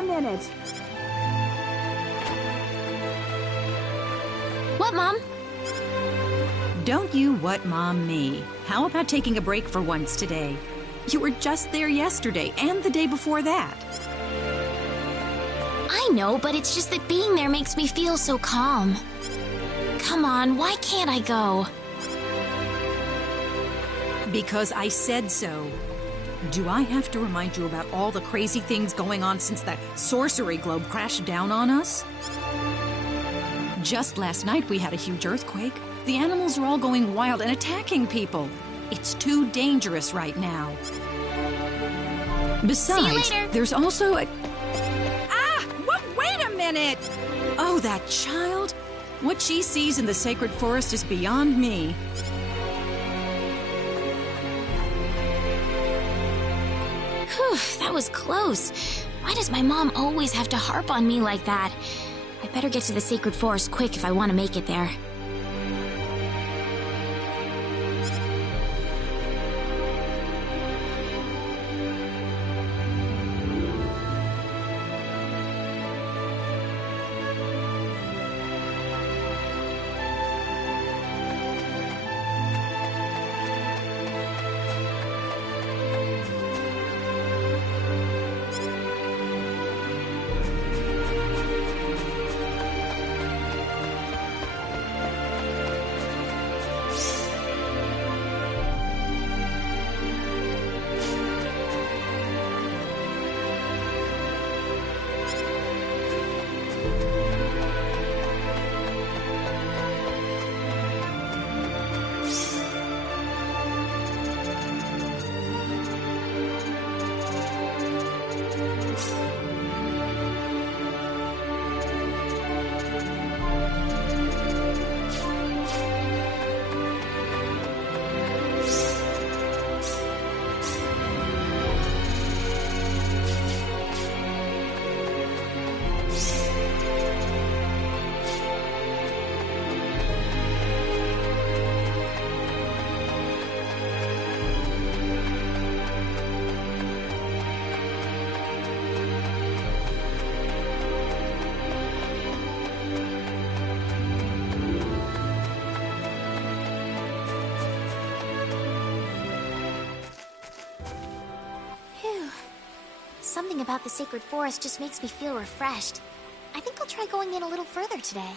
a minute. What, Mom? Don't you what Mom me. How about taking a break for once today? You were just there yesterday and the day before that. I know, but it's just that being there makes me feel so calm. Come on, why can't I go? Because I said so. Do I have to remind you about all the crazy things going on since that sorcery globe crashed down on us? Just last night we had a huge earthquake. The animals are all going wild and attacking people. It's too dangerous right now. Besides, See you later. there's also a... Wait a minute! Oh, that child? What she sees in the sacred forest is beyond me. Whew, that was close. Why does my mom always have to harp on me like that? I better get to the sacred forest quick if I want to make it there. Something about the sacred forest just makes me feel refreshed. I think I'll try going in a little further today.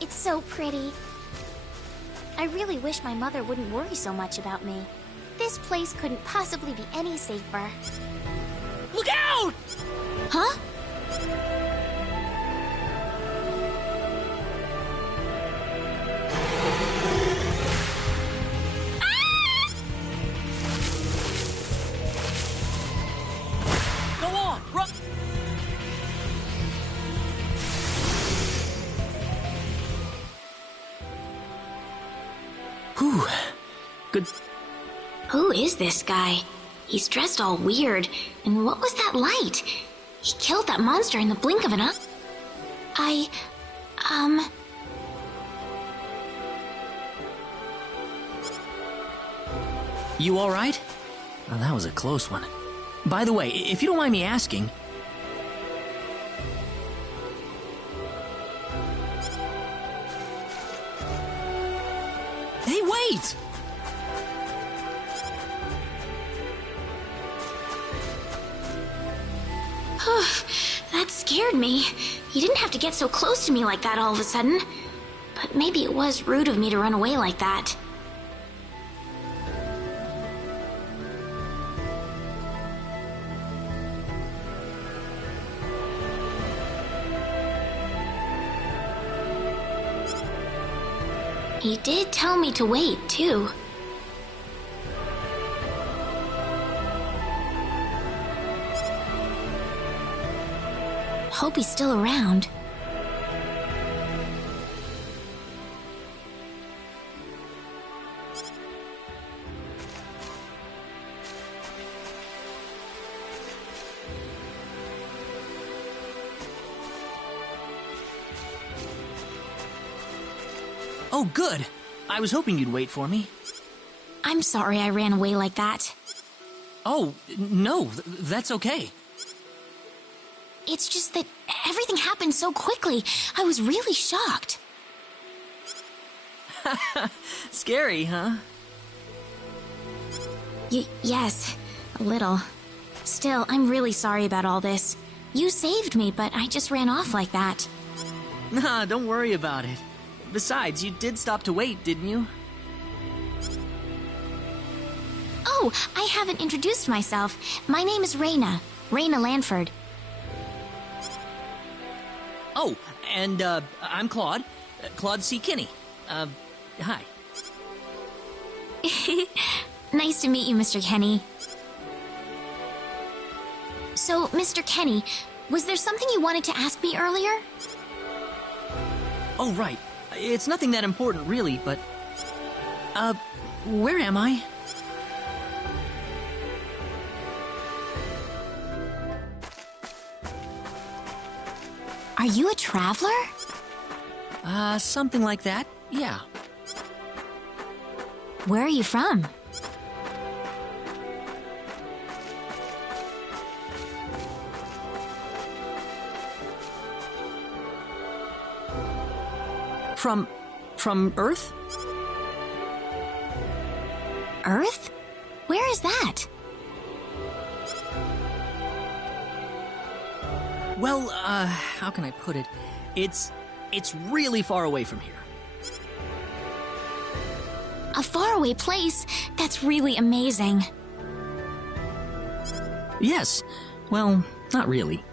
It's so pretty. I really wish my mother wouldn't worry so much about me. This place couldn't possibly be any safer. Look out! Huh? Go on, run! Whew. Good. Who is this guy? He's dressed all weird. And what was that light? He killed that monster in the blink of an eye. You all right? Well, that was a close one. By the way, if you don't mind me asking... Hey, wait! That scared me. You didn't have to get so close to me like that all of a sudden. But maybe it was rude of me to run away like that. He did tell me to wait, too. Hope he's still around. Oh, good. I was hoping you'd wait for me. I'm sorry I ran away like that. Oh, no, that's okay. It's just that everything happened so quickly. I was really shocked. Scary, huh? Yes, a little. Still, I'm really sorry about all this. You saved me, but I just ran off like that. Nah, don't worry about it. Besides, you did stop to wait, didn't you? Oh, I haven't introduced myself. My name is Rena. Rena Lanford. Oh, and, I'm Claude. Claude C. Kinney. Hi. Nice to meet you, Mr. Kenny. So, Mr. Kenny, was there something you wanted to ask me earlier? Oh, right. It's nothing that important, really, but... where am I? Are you a traveler? Something like that, yeah. Where are you from? From Earth? Earth? Where is that? Well, how can I put it? It's really far away from here. A faraway place? That's really amazing. Yes. Well, not really.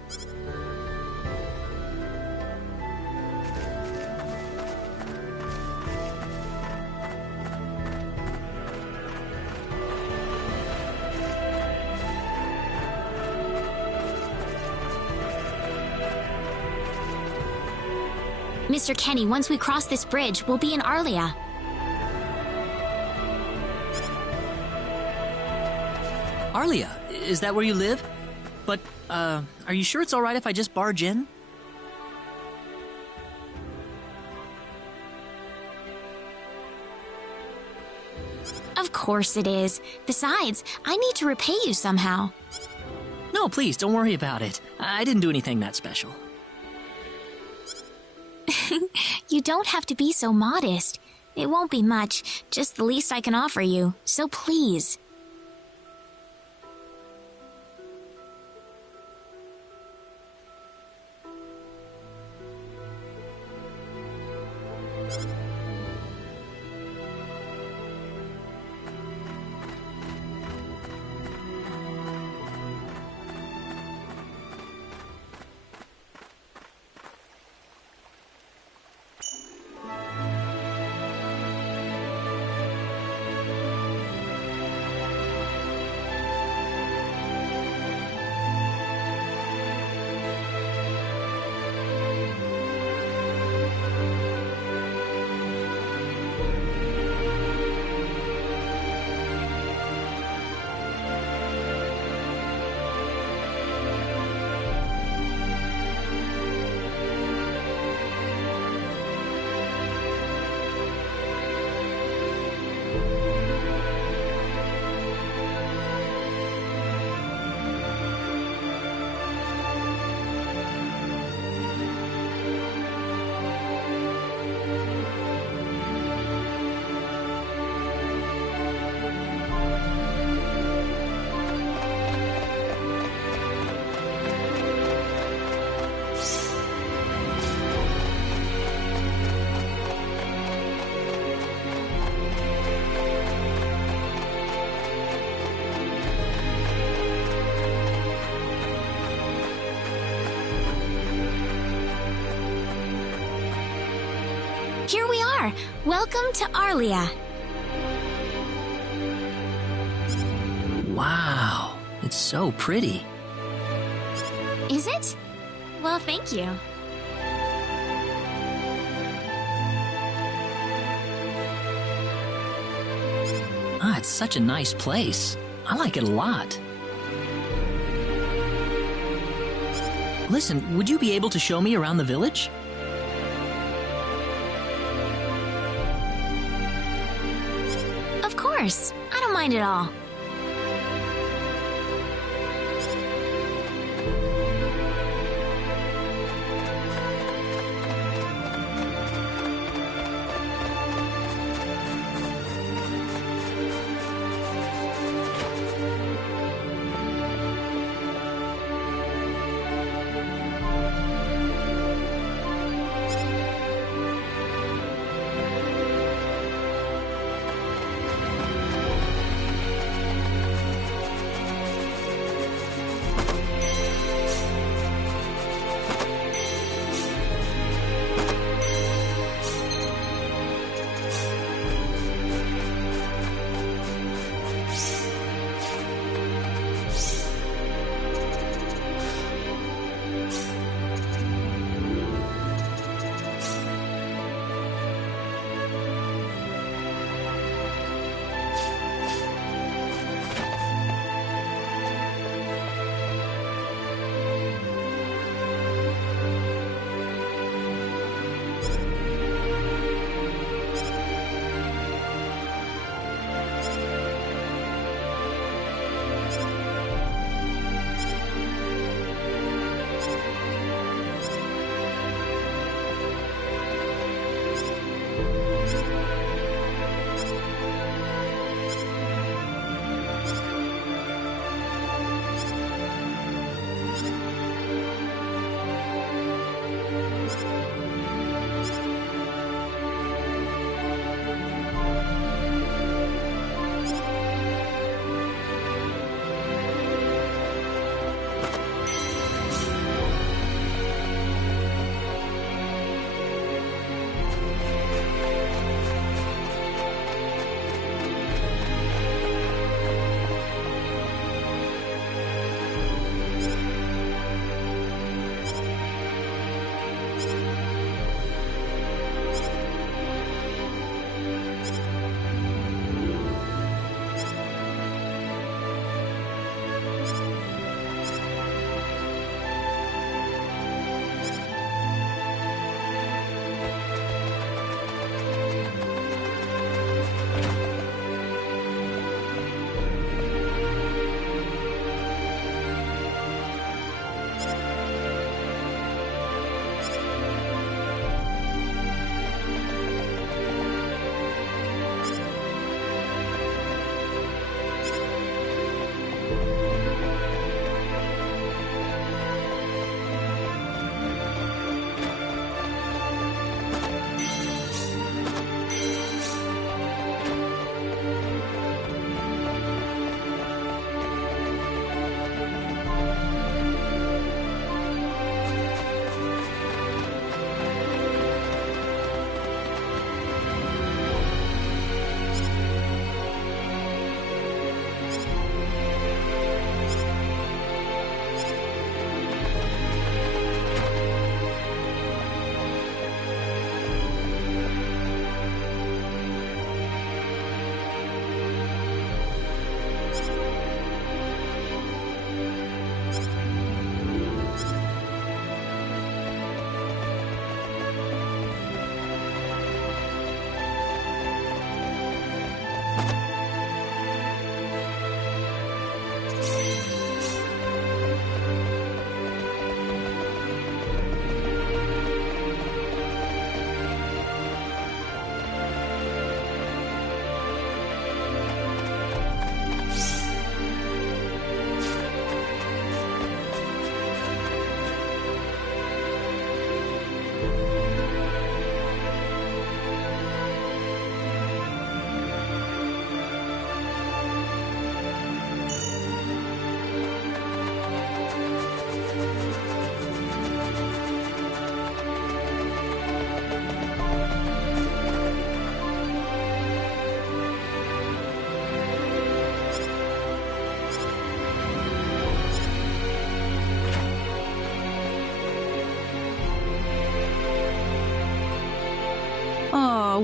Mr. Kenny, once we cross this bridge, we'll be in Arlia. Arlia, is that where you live? But, are you sure it's alright if I just barge in? Of course it is. Besides, I need to repay you somehow. No, please, don't worry about it. I didn't do anything that special. You don't have to be so modest. It won't be much, just the least I can offer you. So please. Here we are. Welcome to Arlia. Wow, it's so pretty. Is it? Well, thank you. Ah, it's such a nice place. I like it a lot. Listen, would you be able to show me around the village? Of course. I don't mind at all.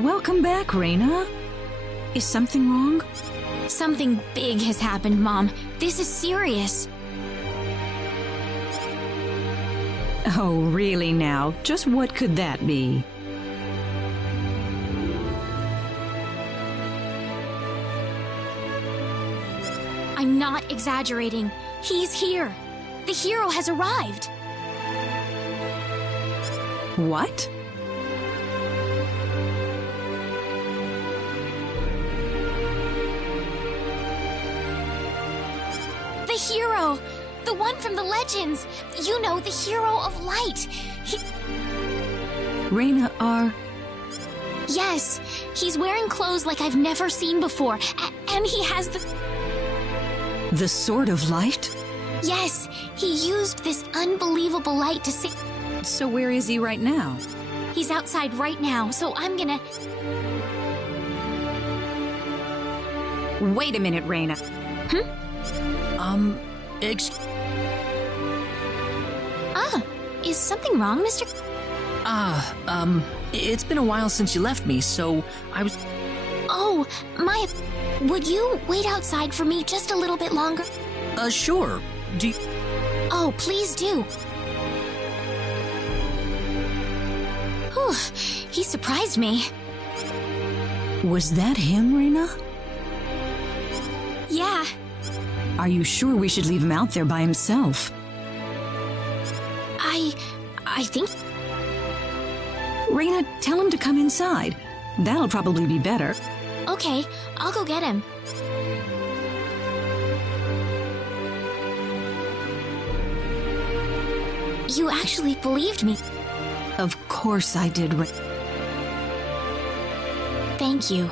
welcome back, Rena. Is something wrong? Something big has happened, Mom. This is serious. Oh, really now? Just what could that be? I'm not exaggerating. He's here. The hero has arrived. What? The hero! The one from the legends! You know, the hero of light! Rena, Yes, he's wearing clothes like I've never seen before, and he has the Sword of Light? Yes, he used this unbelievable light to see. So where is he right now? He's outside right now, so I'm gonna... Wait a minute, Rena. Is something wrong, Mr. It's been a while since you left me, so I was... Oh, would you wait outside for me just a little bit longer? Sure. Do you... Oh, please do. Whew, he surprised me. Was that him, Rena? Yeah. Are you sure we should leave him out there by himself? I think... Rena, tell him to come inside. That'll probably be better. Okay, I'll go get him. You actually believed me. Of course I did, Thank you.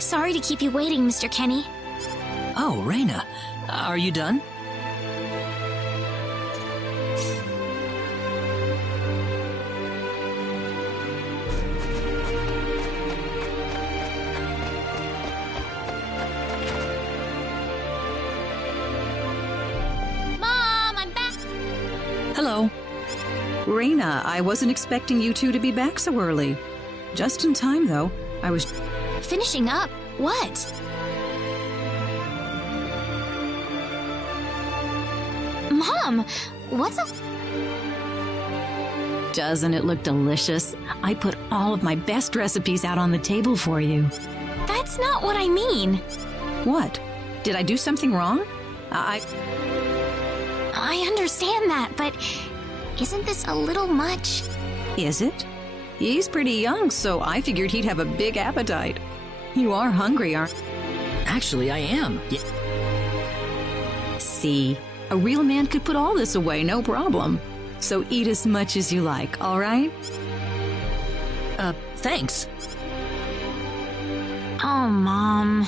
Sorry to keep you waiting, Mr. Kenny. Oh, Rena, are you done? Mom, I'm back! Hello. Rena, I wasn't expecting you two to be back so early. Just in time, though. I was... Finishing up? What? Mom, what's up? Doesn't it look delicious? I put all of my best recipes out on the table for you. That's not what I mean. What? Did I do something wrong? I understand that, but isn't this a little much? Is it? He's pretty young, so I figured he'd have a big appetite. You are hungry, aren't you? Actually, I am. See, a real man could put all this away, no problem. So eat as much as you like, all right? Thanks. Oh, Mom.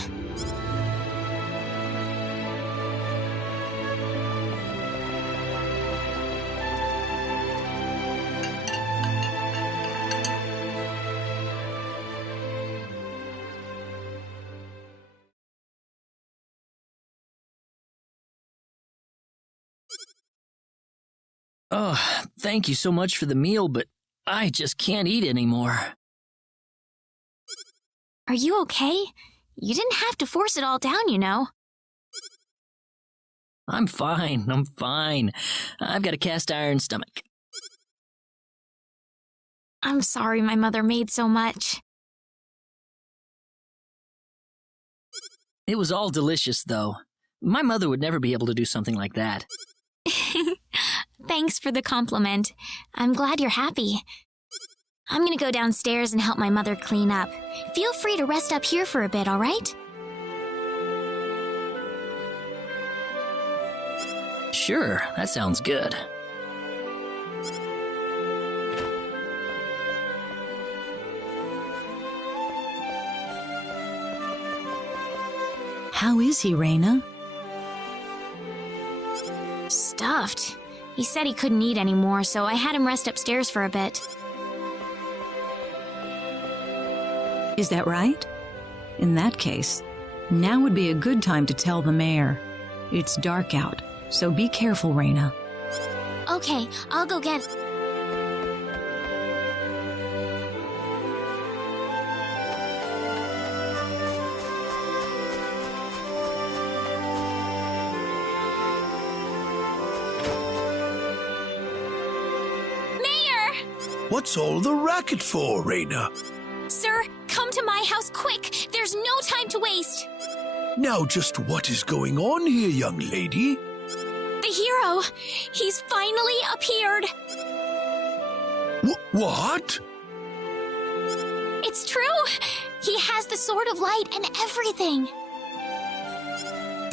Oh, thank you so much for the meal, but I just can't eat anymore. Are you okay? You didn't have to force it all down, you know. I'm fine. I've got a cast iron stomach. I'm sorry my mother made so much. It was all delicious, though. My mother would never be able to do something like that. Thanks for the compliment. I'm glad you're happy. I'm gonna go downstairs and help my mother clean up. Feel free to rest up here for a bit, all right? Sure, that sounds good. How is he, Rena? Stuffed. He said he couldn't eat anymore, so I had him rest upstairs for a bit. Is that right? In that case, now would be a good time to tell the mayor. It's dark out, so be careful, Rena. Okay, I'll go get... Mayor! What's all the racket for, Rena? Sir, come to my house quick! There's no time to waste! Now just what is going on here, young lady? The hero! He's finally appeared! What? It's true! He has the Sword of Light and everything!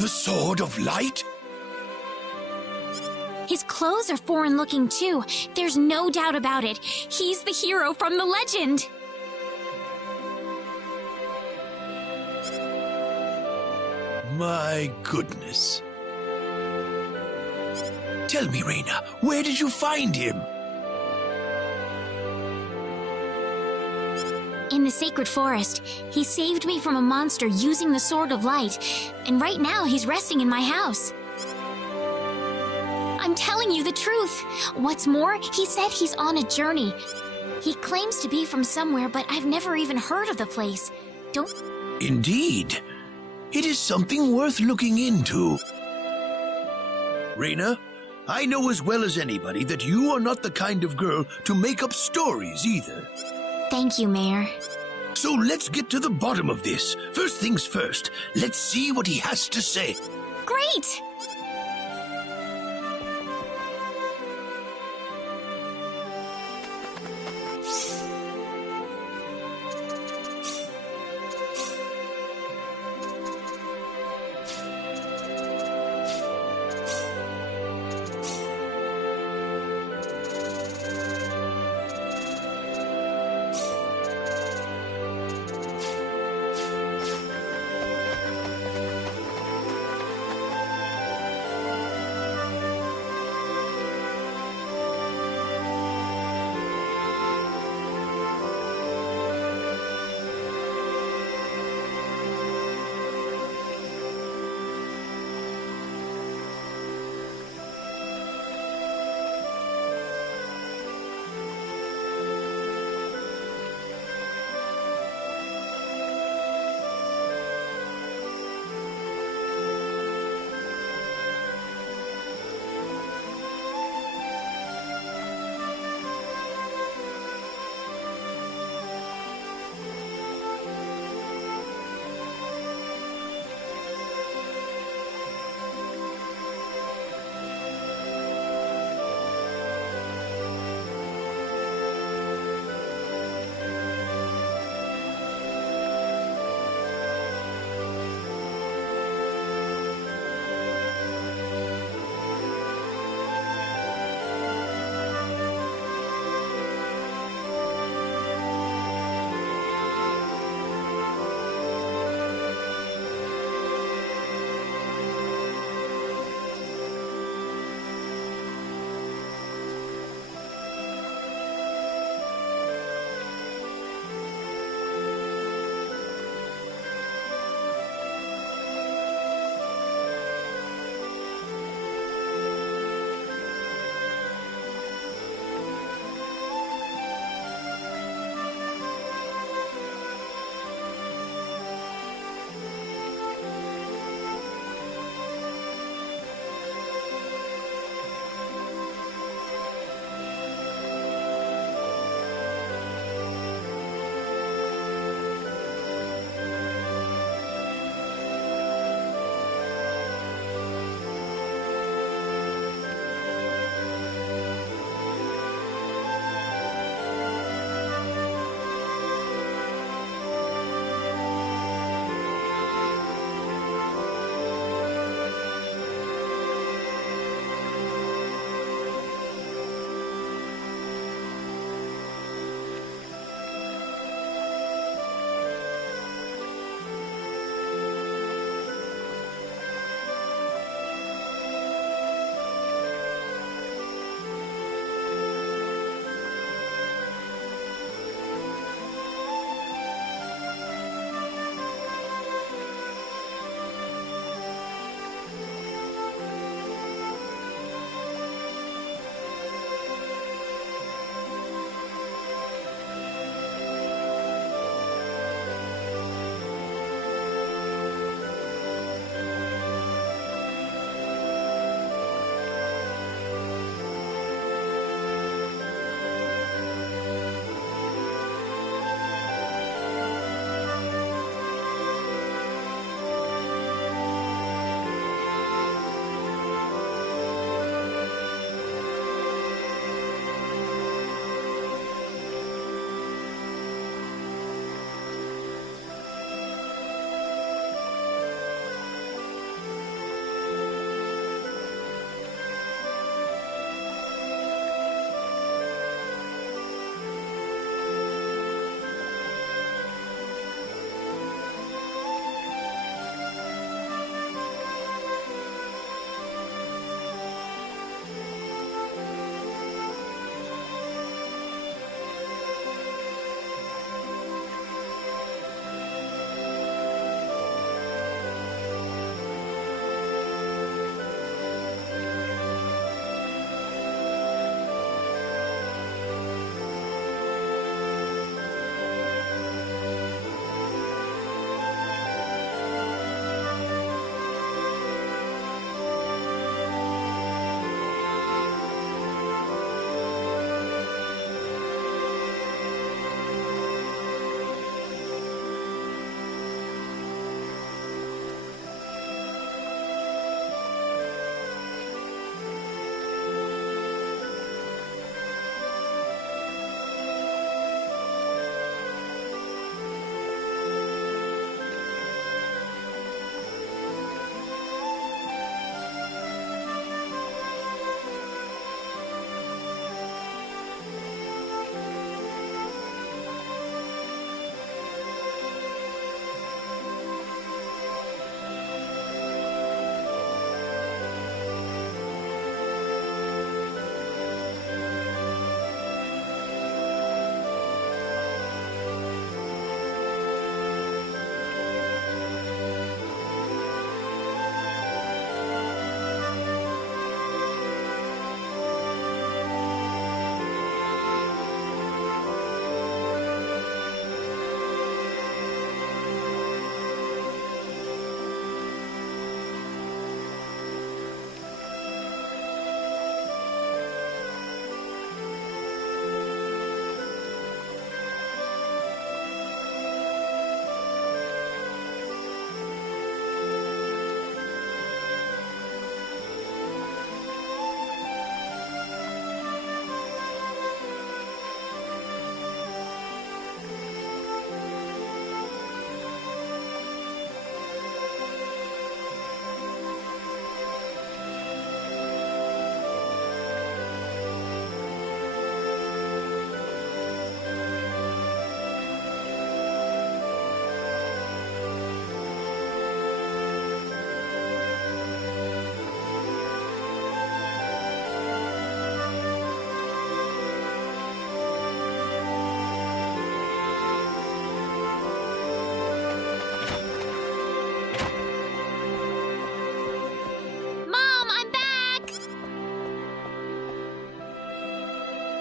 The Sword of Light? His clothes are foreign-looking, too. There's no doubt about it. He's the hero from the legend! My goodness. Tell me, Rena, where did you find him? In the sacred forest, he saved me from a monster using the Sword of Light, and right now he's resting in my house. I'm telling you the truth. What's more, he said he's on a journey. He claims to be from somewhere, but I've never even heard of the place. Don't... Indeed. It is something worth looking into. Rena, I know as well as anybody that you are not the kind of girl to make up stories either. Thank you, Mayor. So let's get to the bottom of this. First things first, let's see what he has to say. Great!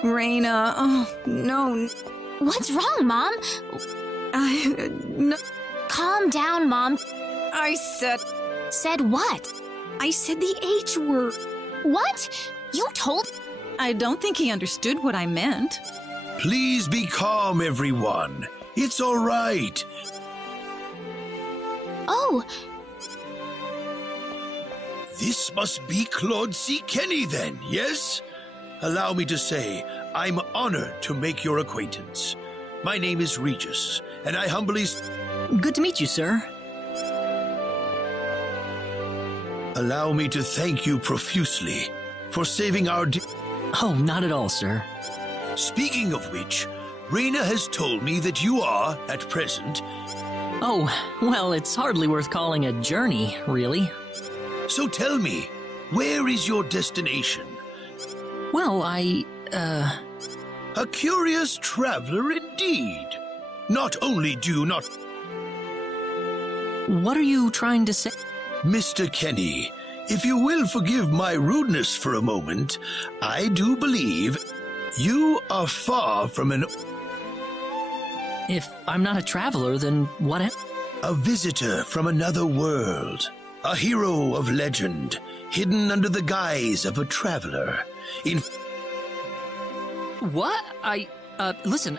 Rena, oh, no. What's wrong, Mom? No. Calm down, Mom. I said What? I said the H word. What? You told... I don't think he understood what I meant. Please be calm, everyone. It's all right. Oh, This must be Claude C. Kenny then, yes? Allow me to say, I'm honored to make your acquaintance. My name is Regis, and I humbly... Good to meet you, sir. Allow me to thank you profusely for saving our... Oh, not at all, sir. Speaking of which, Rena has told me that you are, at present... Oh, well, it's hardly worth calling a journey, really. So tell me, where is your destination? Well, A curious traveler indeed. Not only do you not... What are you trying to say? Mr. Kenny, if you will forgive my rudeness for a moment, I do believe you are far from an... If I'm not a traveler, then what am... A visitor from another world. A hero of legend, hidden under the guise of a traveler. What? Listen,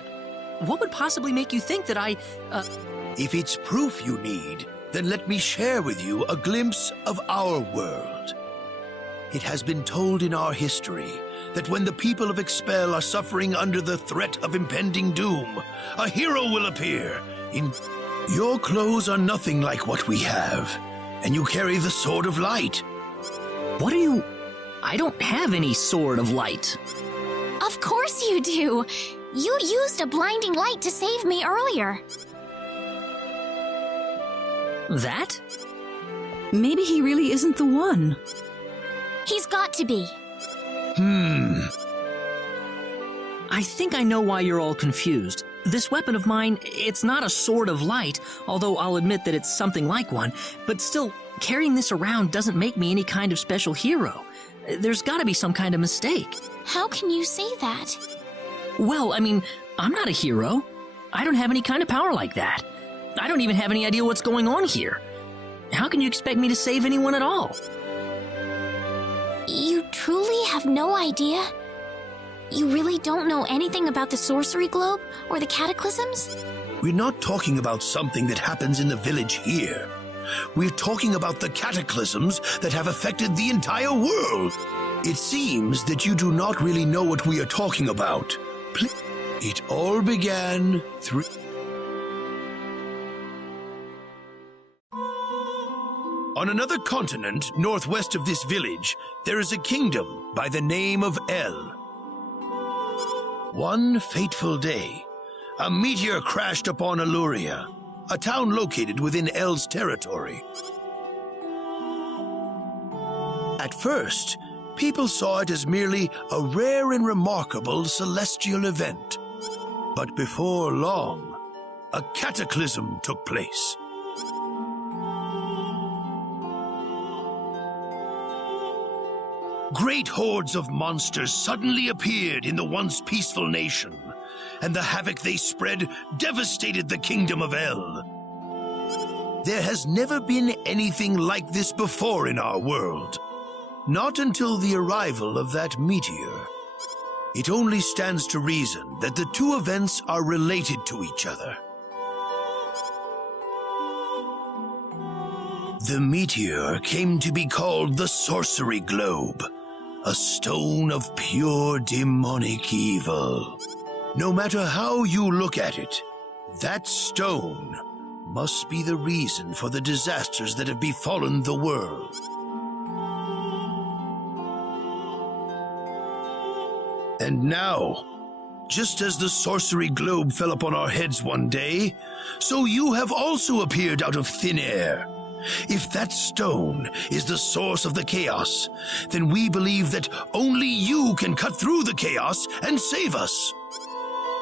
what would possibly make you think that If it's proof you need, then let me share with you a glimpse of our world. It has been told in our history that when the people of Expel are suffering under the threat of impending doom, a hero will appear. Your clothes are nothing like what we have, and you carry the Sword of Light. What are you... I don't have any Sword of Light. of course you do. You used a blinding light to save me earlier. That? Maybe he really isn't the one. He's got to be. I think I know why you're all confused. This weapon of mine, it's not a sword of light, although I'll admit that it's something like one, but still, carrying this around doesn't make me any kind of special hero. There's gotta be some kind of mistake. How can you say that? Well, I mean, I'm not a hero. I don't have any kind of power like that. I don't even have any idea what's going on here. How can you expect me to save anyone at all? You truly have no idea? You really don't know anything about the sorcery globe or the cataclysms? We're not talking about something that happens in the village here. We're talking about the cataclysms that have affected the entire world. It seems that you do not really know what we are talking about. It all began through... On another continent, northwest of this village, there is a kingdom by the name of El. One fateful day, a meteor crashed upon Aluria, a town located within El's territory. At first, people saw it as merely a rare and remarkable celestial event. But before long, a cataclysm took place. Great hordes of monsters suddenly appeared in the once peaceful nation, and the havoc they spread devastated the kingdom of El. There has never been anything like this before in our world. Not until the arrival of that meteor. It only stands to reason that the two events are related to each other. The meteor came to be called the Sorcery Globe, a stone of pure demonic evil. No matter how you look at it, that stone must be the reason for the disasters that have befallen the world. And now, just as the sorcery globe fell upon our heads one day, so you have also appeared out of thin air. If that stone is the source of the chaos, then we believe that only you can cut through the chaos and save us.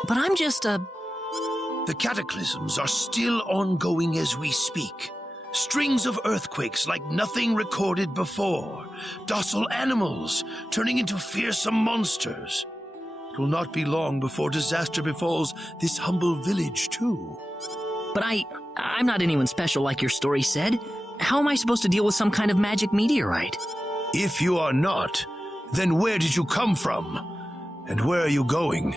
But I'm just The cataclysms are still ongoing as we speak. Strings of earthquakes like nothing recorded before. Docile animals turning into fearsome monsters. It will not be long before disaster befalls this humble village, too. But I'm not anyone special like your story said. How am I supposed to deal with some kind of magic meteorite? If you are not, then where did you come from? And where are you going?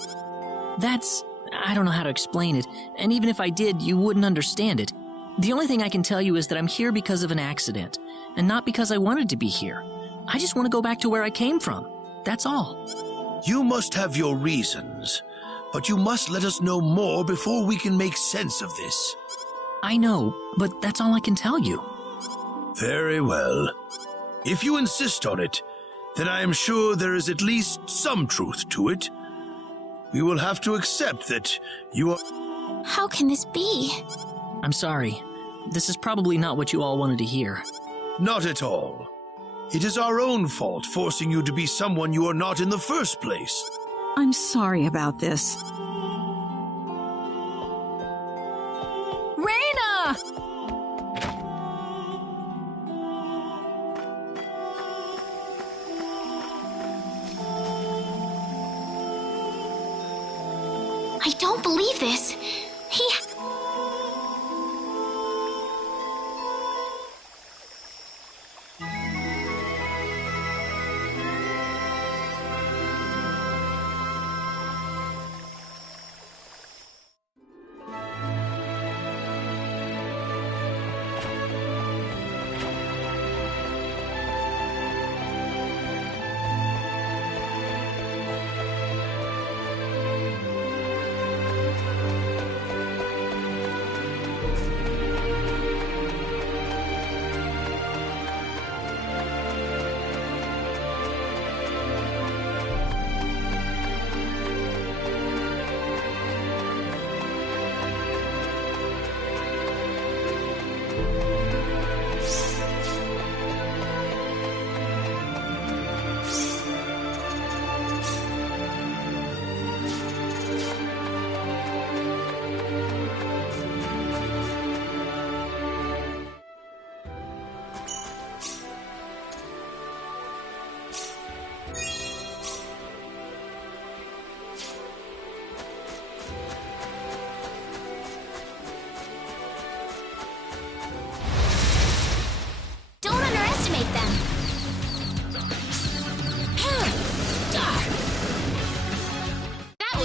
I don't know how to explain it, and even if I did, you wouldn't understand it. The only thing I can tell you is that I'm here because of an accident, and not because I wanted to be here. I just want to go back to where I came from. That's all. You must have your reasons, but you must let us know more before we can make sense of this. I know, but that's all I can tell you. Very well. If you insist on it, then I am sure there is at least some truth to it. We will have to accept that you are... How can this be? I'm sorry. This is probably not what you all wanted to hear. Not at all. It is our own fault forcing you to be someone you are not in the first place. I'm sorry about this. Rena! I don't believe this.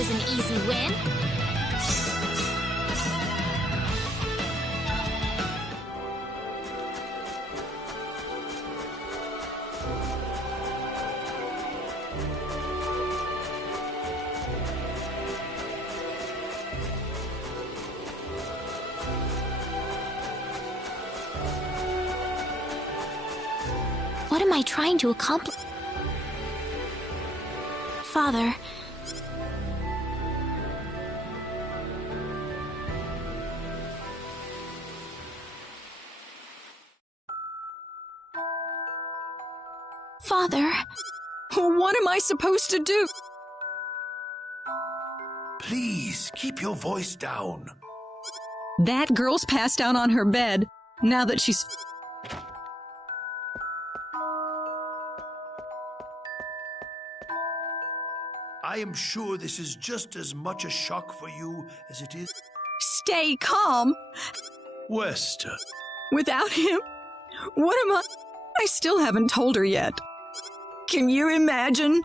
An easy win. What am I trying to accomplish? Father. Father. What am I supposed to do? Please, keep your voice down. That girl's passed out on her bed. Now that she's... I am sure this is just as much a shock for you as it is... Stay calm. Wester. Without him, what am I... I still haven't told her yet. Can you imagine?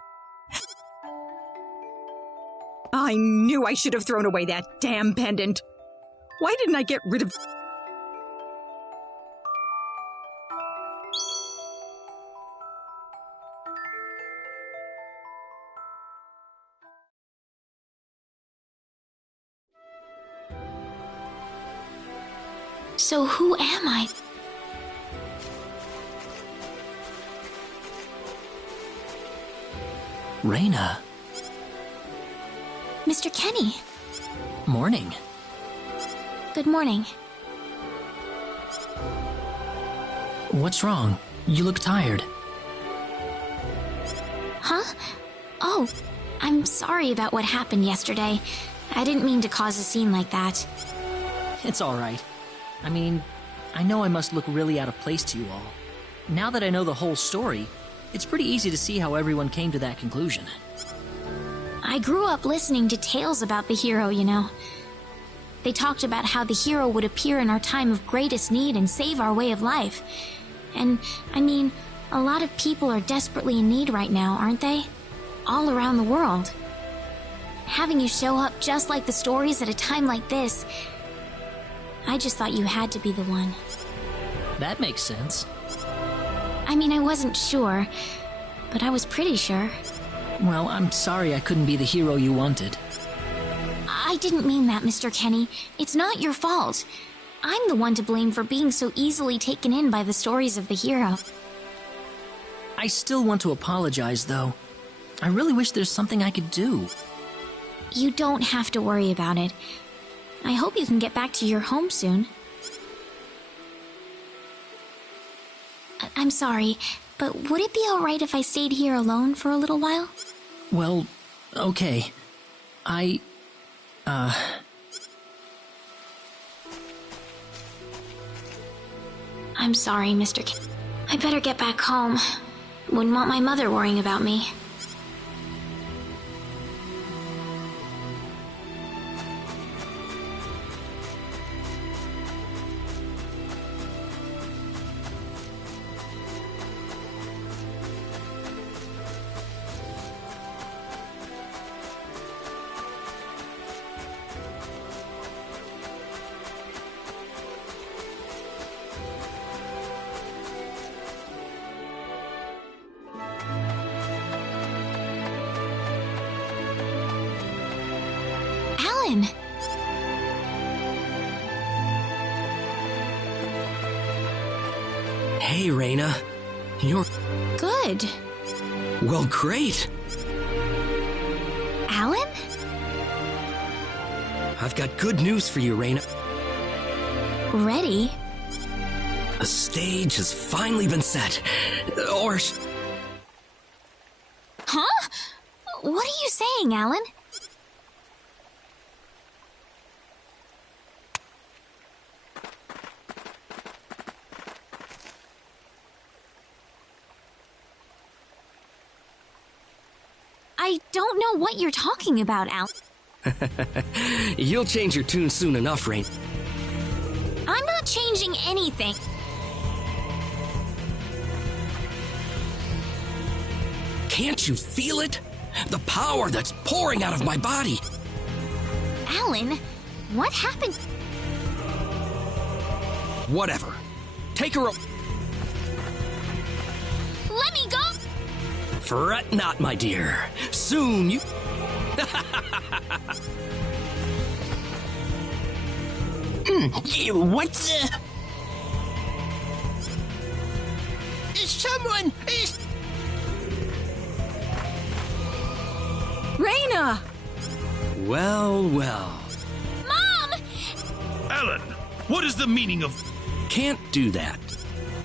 I knew I should have thrown away that damn pendant. Why didn't I get rid of... So who am I? Rena. Mr. Kenny. Morning. Good morning. What's wrong? You look tired. Huh? Oh, I'm sorry about what happened yesterday. I didn't mean to cause a scene like that. It's all right. I mean, I know I must look really out of place to you all. Now that I know the whole story, it's pretty easy to see how everyone came to that conclusion. I I grew up listening to tales about the hero, you know. They talked about how the hero would appear in our time of greatest need and save our way of life. And, I mean, a lot of people are desperately in need right now, aren't they? All around the world. Having you show up just like the stories at a time like this, I just thought you had to be the one. That makes sense. I mean, I wasn't sure, but I was pretty sure. Well, I'm sorry I couldn't be the hero you wanted. I didn't mean that, Mr. Kenny. It's not your fault. I'm the one to blame for being so easily taken in by the stories of the hero. I still want to apologize, though. I really wish there's something I could do. You don't have to worry about it. I hope you can get back to your home soon. I'm sorry, but would it be alright if I stayed here alone for a little while? Well, okay. I'm sorry, Mr. K. I better get back home. Wouldn't want my mother worrying about me. Alan! Hey, Rena. You're... Good. Well, great. Alan? I've got good news for you, Rena. Ready? The stage has finally been set. Or... Huh? What are you saying, Alan? I don't know what you're talking about, Al. You'll change your tune soon enough, Rena. I'm not changing anything. Can't you feel it? The power that's pouring out of my body. Alan, what happened? Whatever. Take her... Let me go! Fret not, my dear. Soon you... What's someone is... Rena! Well, well. Mom! Alan, what is the meaning of... Can't do that.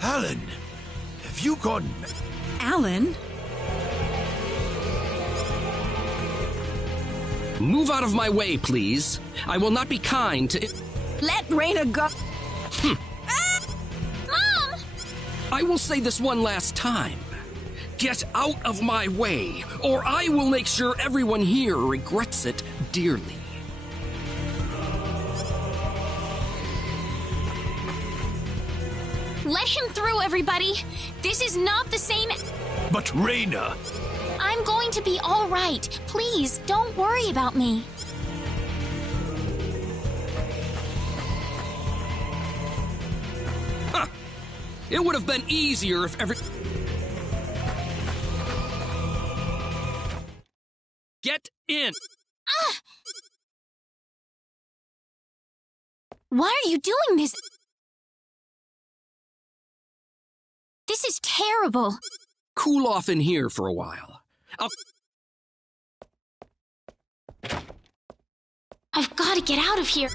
Alan, have you gone... Alan? Move out of my way, please. I will not be kind to... Let Rena go. Mom! I will say this one last time. Get out of my way, or I will make sure everyone here regrets it dearly. Let him through, everybody. This is not the same... But Rena... I'm going to be all right. Please, don't worry about me. Huh. It would have been easier if every... Get in! Why are you doing this? This is terrible. Cool off in here for a while. I've got to get out of here.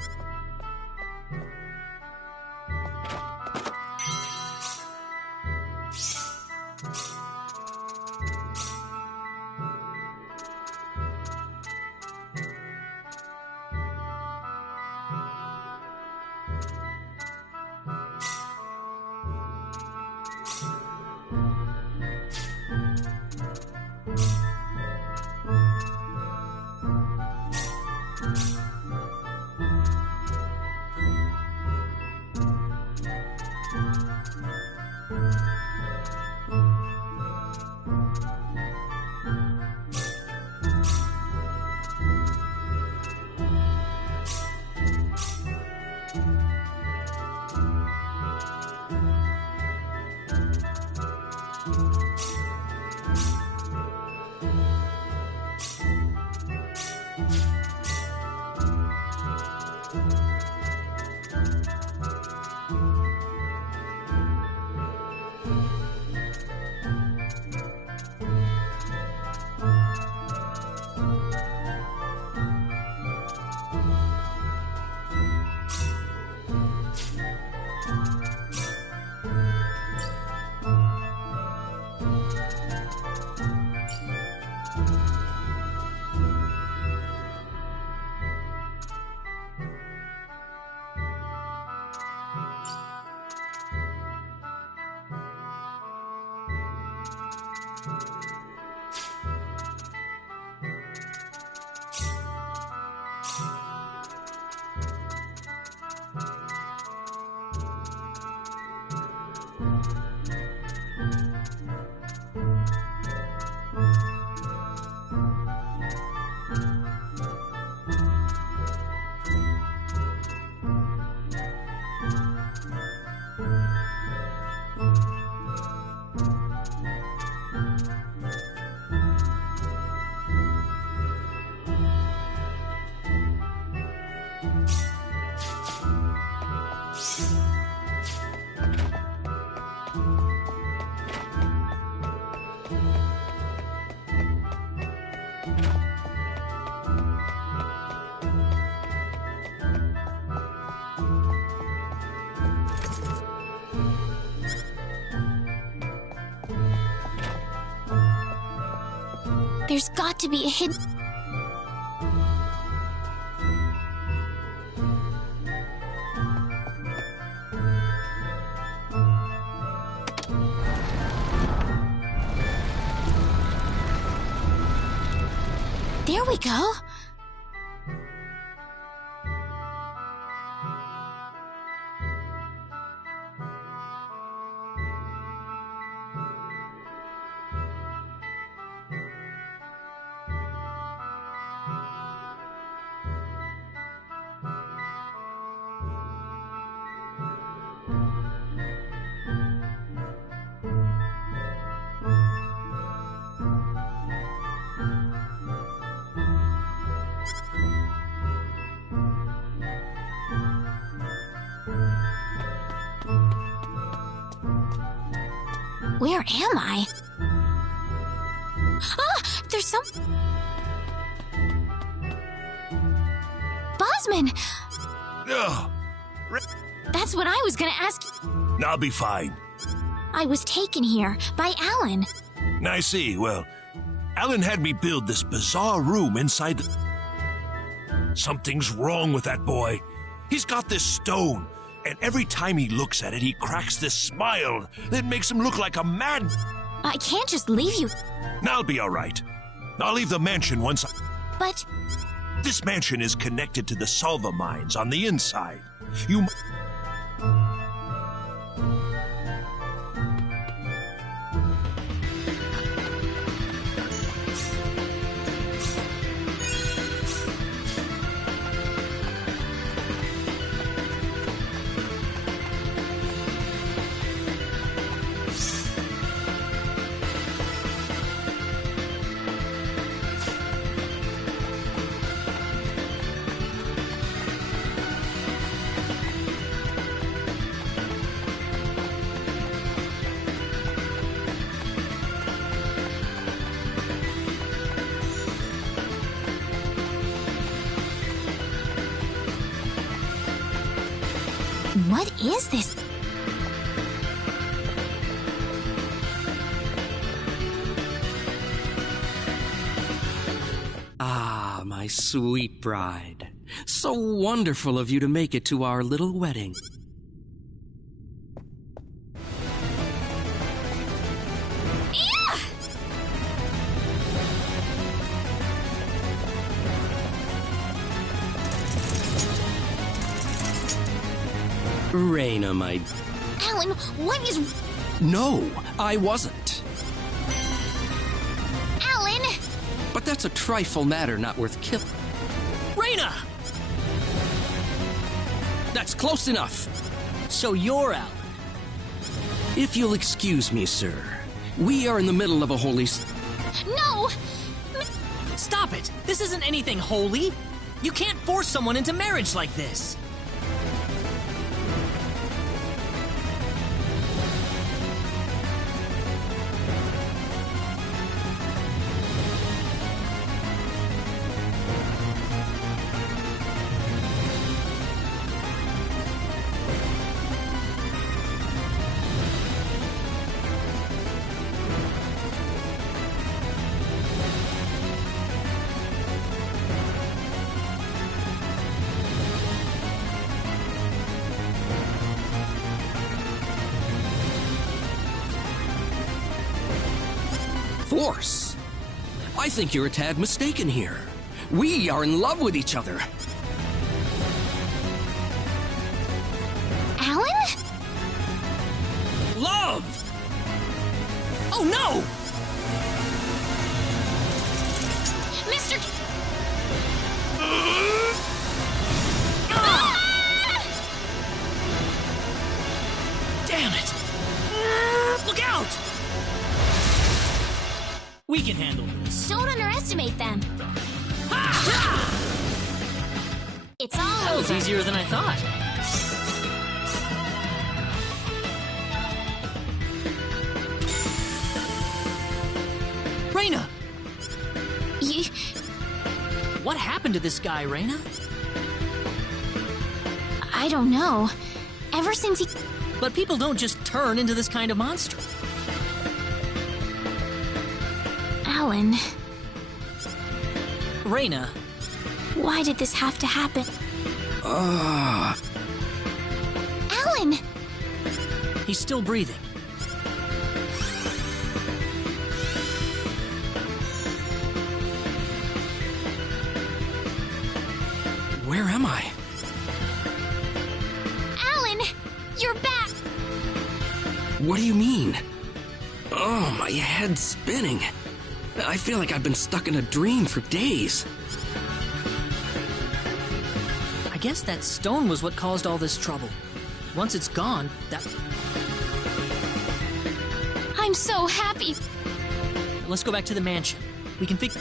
There's got to be a hidden... There we go. Where am I? Ah! There's some... Bosman! Ugh. That's what I was gonna ask. I'll be fine. I was taken here by Alan. I see. Well, Alan had me build this bizarre room inside the... Something's wrong with that boy. He's got this stone, and every time he looks at it, he cracks this smile that makes him look like a mad... I can't just leave you. I'll be all right. I'll leave the mansion once I... But... This mansion is connected to the Salva mines on the inside. You... What is this? Ah, my sweet bride. So wonderful of you to make it to our little wedding. Rena, my... Alan, what is... No, I wasn't. Alan! But that's a trifle matter not worth killing. Rena! That's close enough. So you're Alan. If you'll excuse me, sir. We are in the middle of a holy... No! Stop it! This isn't anything holy! You can't force someone into marriage like this! Force? I think you're a tad mistaken here. We are in love with each other. Alan? Love! Oh no! Mr. Damn it! Look out! We can handle this. Don't underestimate them. It's all That was over. easier than I thought. Rena! What happened to this guy, Rena? I don't know. Ever since he... But people don't just turn into this kind of monster. Alan... Rena. Why did this have to happen? Alan! He's still breathing. Where am I? Alan! You're back! What do you mean? Oh, my head's spinning. I feel like I've been stuck in a dream for days. I guess that stone was what caused all this trouble. Once it's gone, I'm so happy! Let's go back to the mansion. We can fix...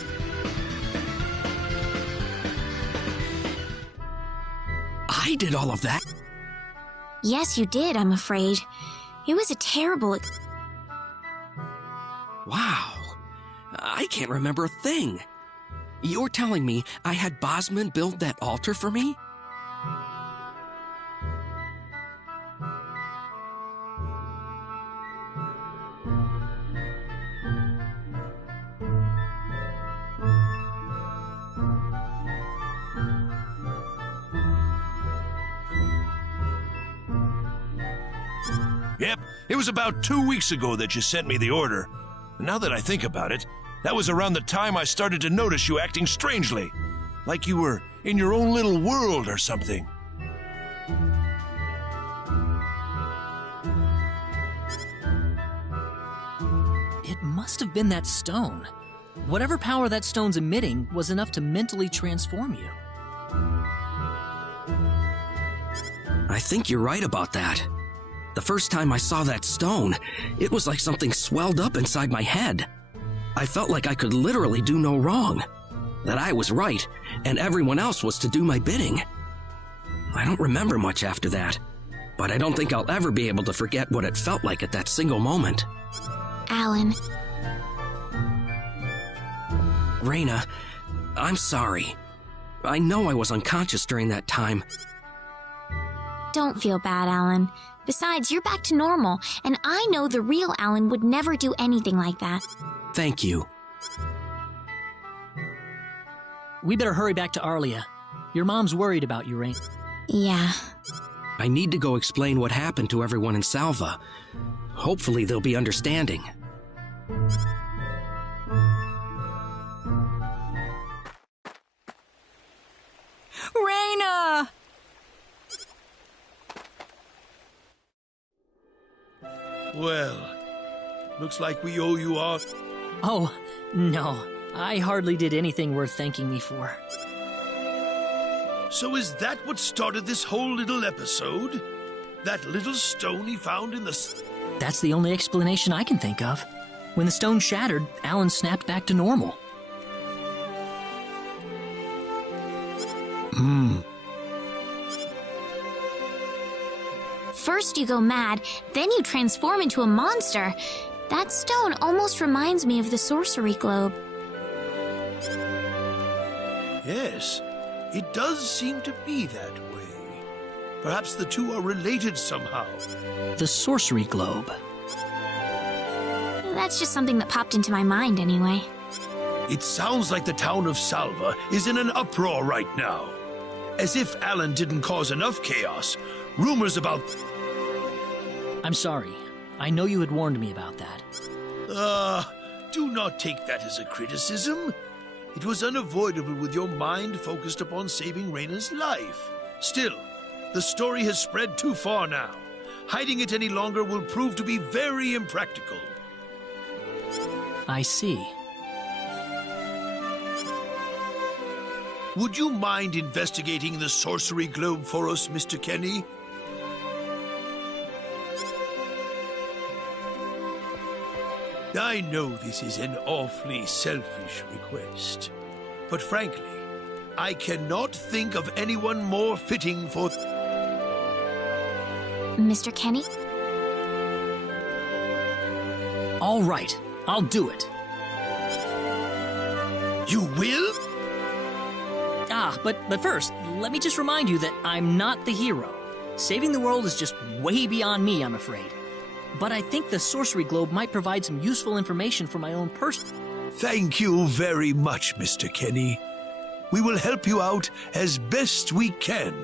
I did all of that. Yes, you did, I'm afraid. It was a terrible... Wow. I can't remember a thing. You're telling me I had Bosman build that altar for me? Yep, it was about 2 weeks ago that you sent me the order. Now that I think about it, that was around the time I started to notice you acting strangely. Like you were in your own little world or something. It must have been that stone. Whatever power that stone's emitting was enough to mentally transform you. I think you're right about that. The first time I saw that stone, it was like something swelled up inside my head. I felt like I could literally do no wrong. That I was right, and everyone else was to do my bidding. I don't remember much after that, but I don't think I'll ever be able to forget what it felt like at that single moment. Alan. Rena, I'm sorry. I know I was unconscious during that time. Don't feel bad, Alan. Besides, you're back to normal, and I know the real Alan would never do anything like that. Thank you. We better hurry back to Arlia. Your mom's worried about you, Rain. Yeah. I need to go explain what happened to everyone in Salva. Hopefully they'll be understanding. Rena! Well, looks like we owe you our... Oh, no. I hardly did anything worth thanking me for. So is that what started this whole little episode? That little stone he found in the... That's the only explanation I can think of. When the stone shattered, Alan snapped back to normal. First you go mad, then you transform into a monster. That stone almost reminds me of the sorcery globe. Yes, it does seem to be that way. Perhaps the two are related somehow. The sorcery globe. That's just something that popped into my mind anyway. It sounds like the town of Salva is in an uproar right now. As if Alan didn't cause enough chaos, rumors about... I'm sorry. I know you had warned me about that. Do not take that as a criticism. It was unavoidable with your mind focused upon saving Rena's life. Still, the story has spread too far now. Hiding it any longer will prove to be very impractical. I see. Would you mind investigating the sorcery globe for us, Mr. Kenny? I know this is an awfully selfish request, but frankly, I cannot think of anyone more fitting for... Mr. Kenny? All right, I'll do it. You will? But first, let me just remind you that I'm not the hero. Saving the world is just way beyond me, I'm afraid. But I think the sorcery globe might provide some useful information for my own person. Thank you very much, Mr. Kenny. We will help you out as best we can.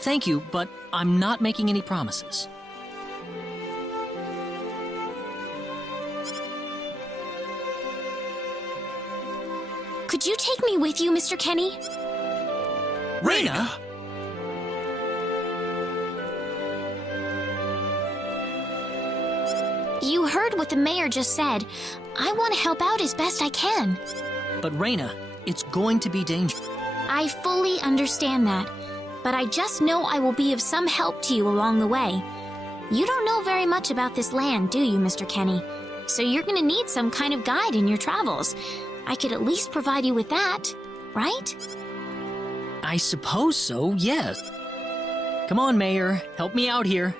Thank you, but I'm not making any promises. Could you take me with you, Mr. Kenny? Rena! You heard what the mayor just said. I want to help out as best I can. But Rena, it's going to be dangerous. I fully understand that, but I just know I will be of some help to you along the way. You don't know very much about this land, do you, Mr. Kenny? So you're going to need some kind of guide in your travels. I could at least provide you with that, right? I suppose so, yes. Come on, Mayor, help me out here.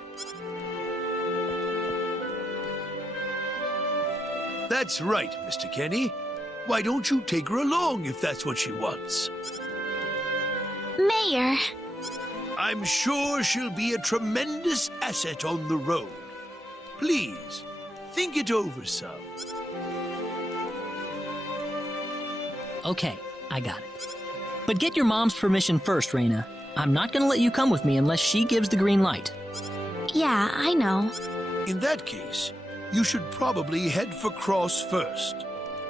That's right, Mr. Kenny. Why don't you take her along if that's what she wants? Mayor. I'm sure she'll be a tremendous asset on the road. Please, think it over some. Okay, I got it. But get your mom's permission first, Rena. I'm not gonna let you come with me unless she gives the green light. Yeah, I know. In that case, you should probably head for Cross first.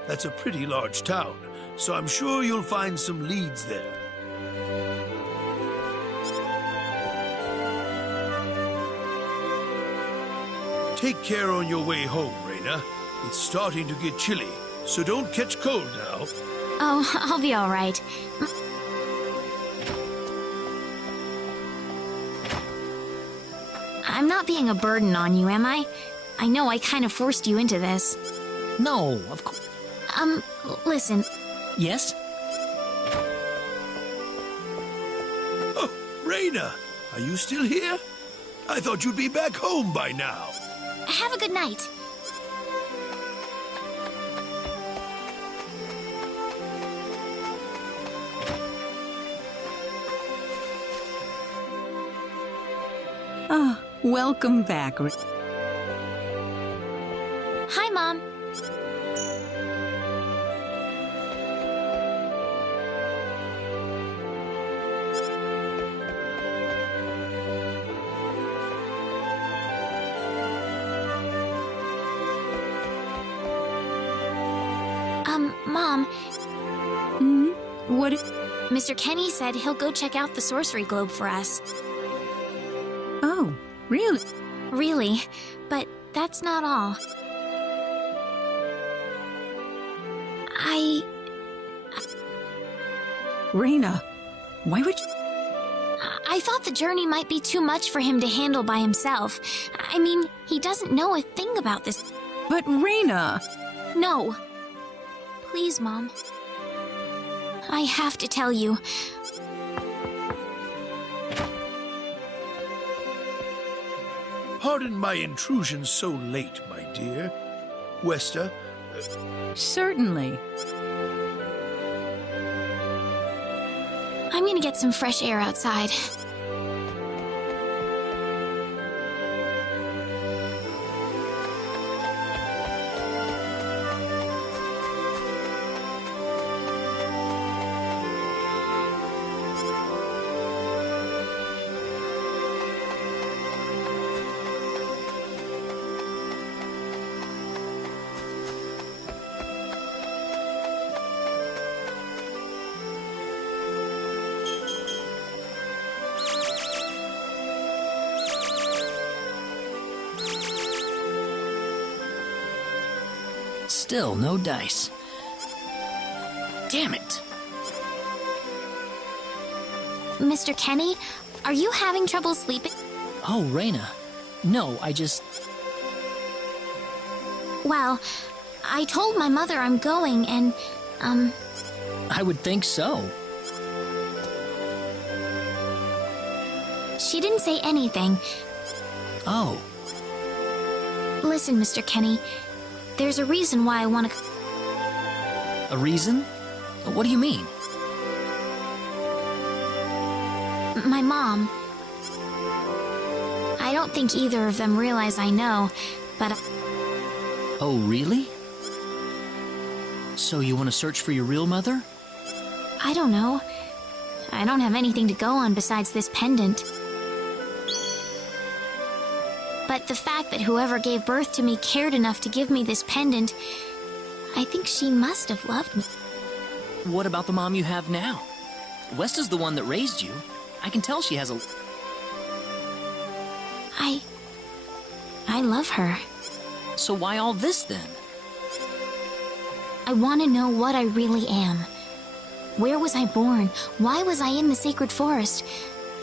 That's a pretty large town, so I'm sure you'll find some leads there. Take care on your way home, Rena. It's starting to get chilly, so don't catch cold now. Oh, I'll be all right. I'm not being a burden on you, am I? I know I kind of forced you into this. No, of course. Listen. Yes? Oh, Rena, are you still here? I thought you'd be back home by now. Have a good night. Ah, welcome back. Hi, Mom. Mom. What? Mr. Kenny said he'll go check out the sorcery globe for us. Oh, really? Really, but that's not all. Rena, why would you... I thought the journey might be too much for him to handle by himself. I mean, he doesn't know a thing about this. But Rena... No. Please, Mom. I have to tell you. Pardon my intrusion so late, my dear. Westa. Certainly. I'm gonna get some fresh air outside. Still no dice. Damn it. Mr. Kenny, are you having trouble sleeping? Oh, Rena. No, I just... Well, I told my mother I'm going and, I would think so. she didn't say anything. Oh. Listen, Mr. Kenny, there's a reason why I want to... A reason? What do you mean? My mom. I don't think either of them realize I know, but... Oh, really? So you want to search for your real mother? I don't know. I don't have anything to go on besides this pendant. But the fact that whoever gave birth to me cared enough to give me this pendant, I think she must have loved me. What about the mom you have now? West is the one that raised you. I can tell she has a... I love her. So why all this then? I want to know what I really am. Where was I born? Why was I in the sacred forest?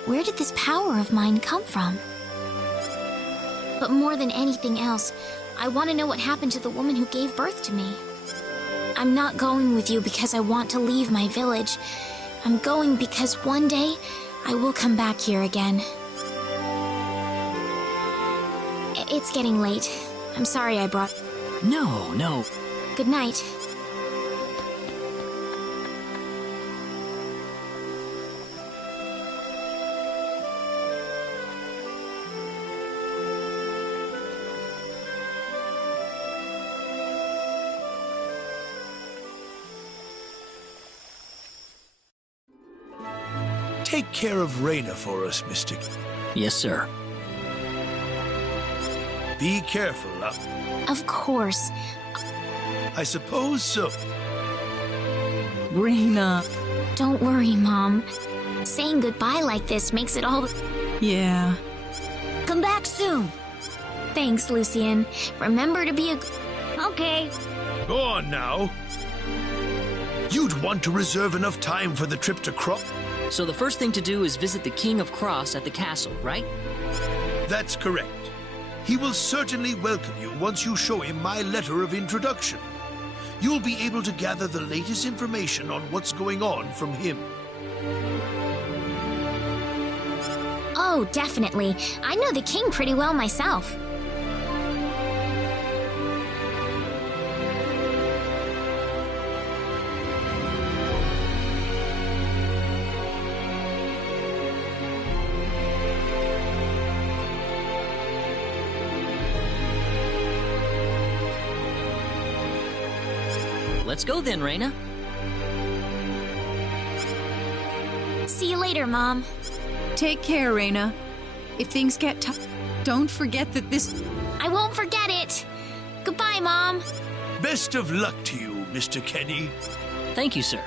Where did this power of mine come from? But more than anything else, I want to know what happened to the woman who gave birth to me. I'm not going with you because I want to leave my village. I'm going because one day I will come back here again. It's getting late. I'm sorry I brought... No. Good night. Take care of Rena for us, Mr. Yes, sir. Be careful. Of course. I suppose so. Rena. Don't worry, Mom. Saying goodbye like this makes it all... Yeah. Come back soon. Thanks, Lucian. Remember to be a... Okay. Go on now. You'd want to reserve enough time for the trip to Cross. So the first thing to do is visit the King of Cross at the castle, right? That's correct. He will certainly welcome you once you show him my letter of introduction. You'll be able to gather the latest information on what's going on from him. Oh, definitely. I know the king pretty well myself. Let's go then, Rena. See you later, Mom. Take care, Rena. If things get tough, don't forget that this... I won't forget it. Goodbye, Mom. Best of luck to you, Mr. Kenny. Thank you, sir.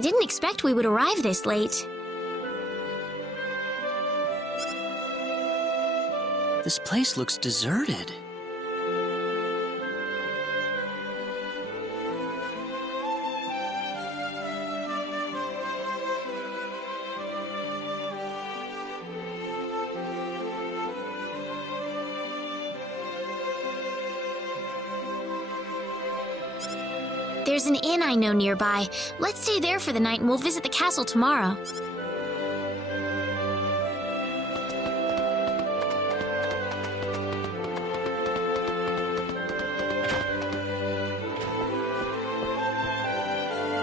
I didn't expect we would arrive this late. This place looks deserted. There's an inn I know nearby. Let's stay there for the night and we'll visit the castle tomorrow.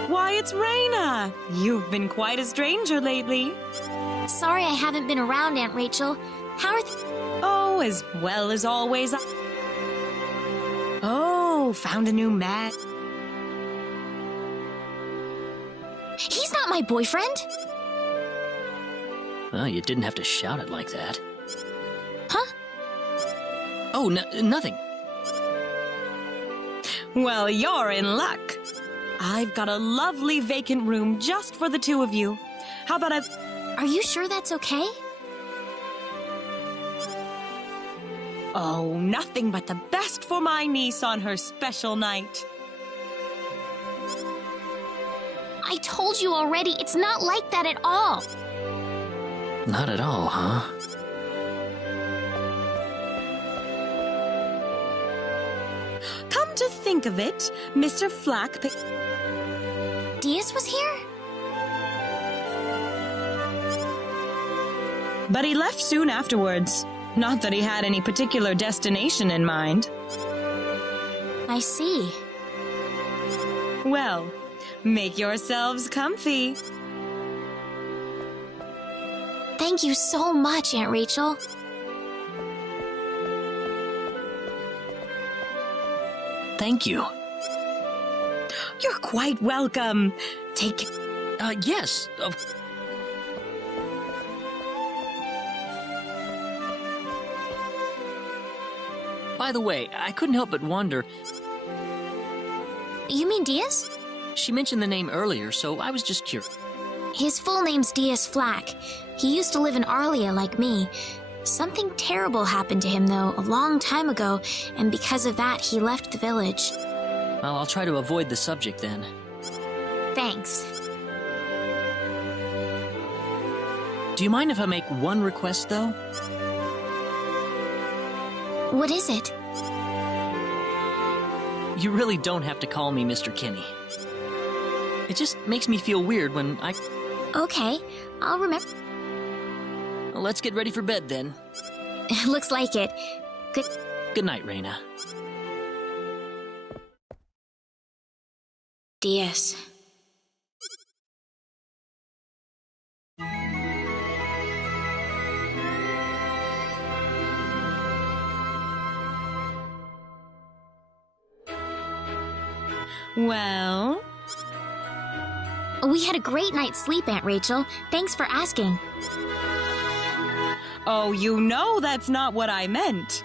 Why, it's Rena! You've been quite a stranger lately. Sorry I haven't been around, Aunt Rachel. How are Oh, as well as always. Oh, found a new mat. He's not my boyfriend! Well, you didn't have to shout it like that. Huh? Oh, nothing. Well, you're in luck. I've got a lovely vacant room just for the two of you. How about Are you sure that's okay? Oh, nothing but the best for my niece on her special night. I told you already, it's not like that at all. Not at all, huh? Come to think of it, Mr. Flack Diaz was here? But he left soon afterwards. Not that he had any particular destination in mind. I see. Well, make yourselves comfy. Thank you so much, Aunt Rachel. Thank you. You're quite welcome. Take... Yes. By the way, I couldn't help but wonder. You mean Diaz? She mentioned the name earlier, so I was just curious. His full name's Diaz Flack. He used to live in Arlia like me. Something terrible happened to him, though, a long time ago, and because of that, he left the village. Well, I'll try to avoid the subject then. Thanks. Do you mind if I make one request, though? What is it? You really don't have to call me Mr. Kinney. It just makes me feel weird when I... Okay, I'll remember. Well, let's get ready for bed, then. Looks like it. Good night, Rena. Diaz. Well... We had a great night's sleep, Aunt Rachel. Thanks for asking. Oh, you know that's not what I meant.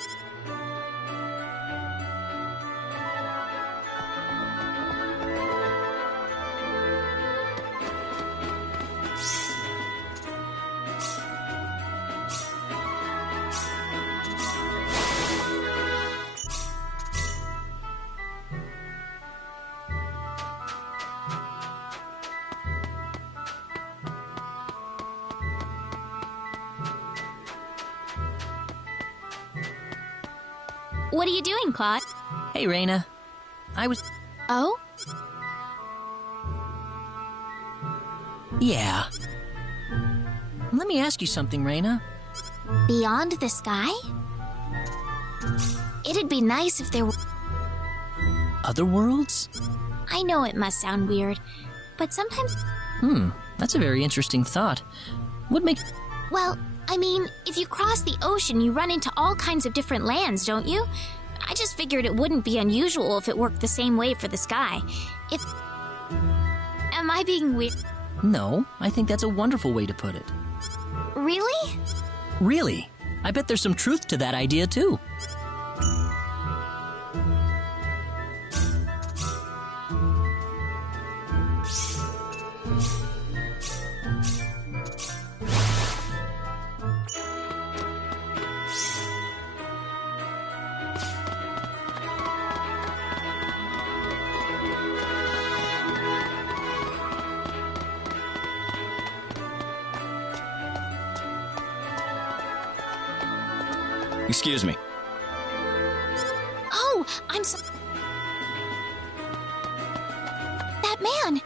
What are you doing, Claude? Hey, Rena. I was... Oh? Yeah. Let me ask you something, Rena. Beyond the sky? It'd be nice if there were... Other worlds? I know it must sound weird, but sometimes... That's a very interesting thought. What makes... Well, I mean, if you cross the ocean, you run into all kinds of different lands, don't you? I just figured it wouldn't be unusual if it worked the same way for the sky. Am I being weird? No, I think that's a wonderful way to put it. Really? Really? I bet there's some truth to that idea, too. Excuse me. Oh, I'm so... That man!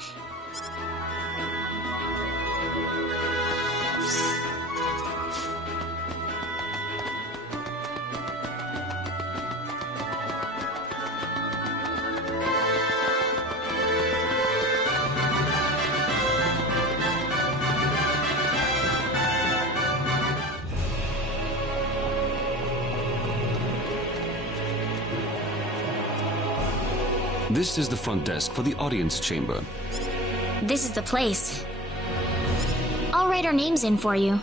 This is the front desk for the audience chamber. This is the place. I'll write our names in for you.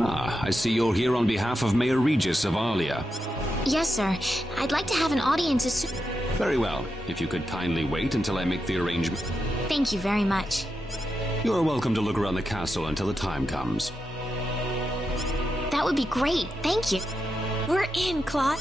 Ah, I see you're here on behalf of Mayor Regis of Alia. Yes, sir. I'd like to have an audience as soon... Very well. If you could kindly wait until I make the arrangement. Thank you very much. You're welcome to look around the castle until the time comes. That would be great. Thank you. We're in, Claude.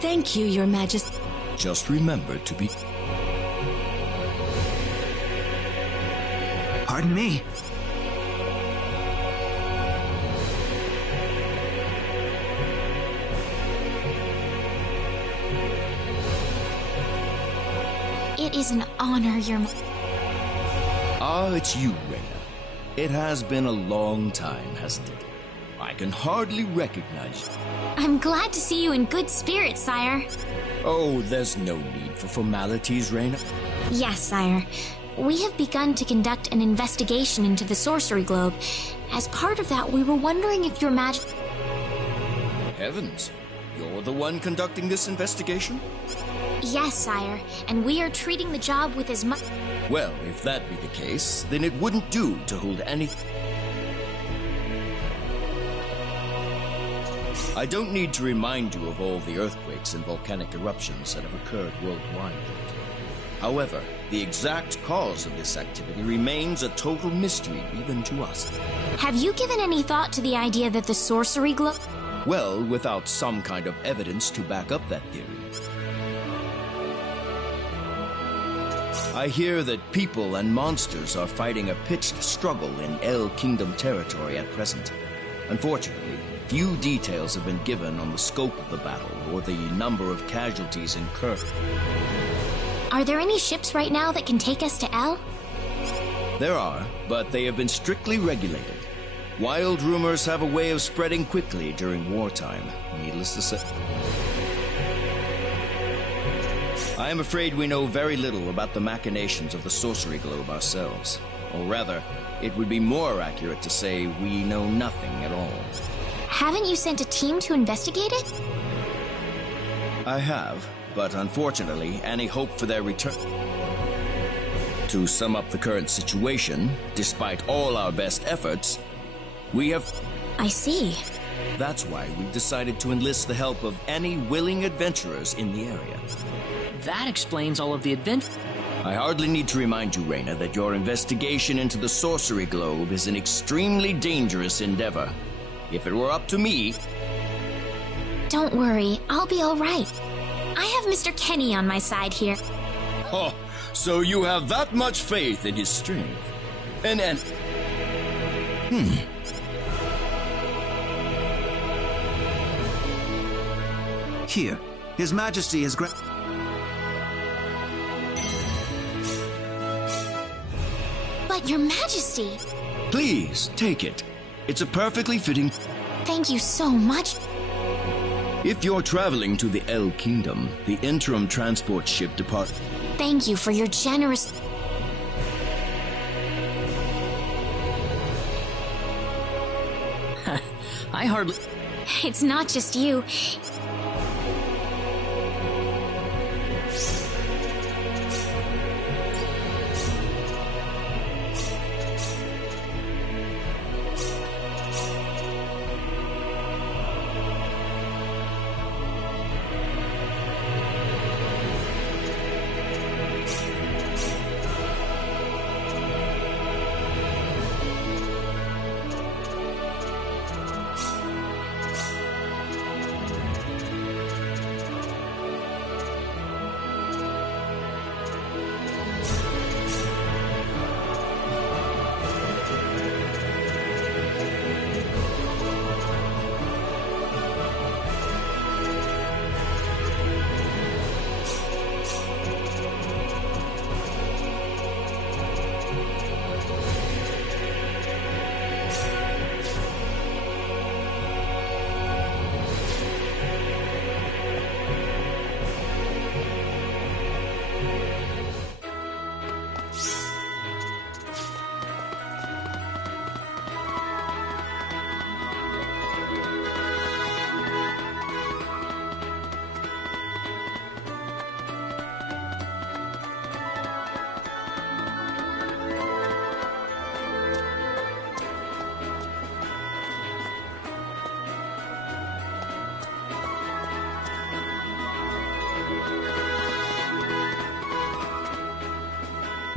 Thank you, Your Majesty. Just remember to be... Pardon me. It is an honor, Your Majesty. Ah, it's you, Rena. It has been a long time, hasn't it? I can hardly recognize you. I'm glad to see you in good spirits, sire. Oh, there's no need for formalities, Rena. Yes, sire. We have begun to conduct an investigation into the sorcery globe. As part of that, we were wondering if Your Majesty... Heavens, you're the one conducting this investigation? Yes, sire, and we are treating the job with as much... Well, if that be the case, then it wouldn't do to hold any... I don't need to remind you of all the earthquakes and volcanic eruptions that have occurred worldwide. However, the exact cause of this activity remains a total mystery even to us. Have you given any thought to the idea that the sorcery globe... Well, without some kind of evidence to back up that theory. I hear that people and monsters are fighting a pitched struggle in El Kingdom territory at present. Unfortunately, few details have been given on the scope of the battle or the number of casualties incurred. Are there any ships right now that can take us to El? There are, but they have been strictly regulated. Wild rumors have a way of spreading quickly during wartime, needless to say. I am afraid we know very little about the machinations of the sorcery globe ourselves. Or rather, it would be more accurate to say we know nothing at all. Haven't you sent a team to investigate it? I have, but unfortunately, any hope for their return... To sum up the current situation, despite all our best efforts, we have... I see. That's why we've decided to enlist the help of any willing adventurers in the area. That explains all of the adventure. I hardly need to remind you, Rena, that your investigation into the sorcery globe is an extremely dangerous endeavor. If it were up to me... Don't worry, I'll be all right. I have Mr. Kenny on my side here. Oh, so you have that much faith in his strength. And... Here, His Majesty has But Your Majesty... Please, take it. It's a perfectly fitting... Thank you so much. If you're traveling to the El Kingdom, the interim transport ship depart... Thank you for your generous... I hardly... It's not just you.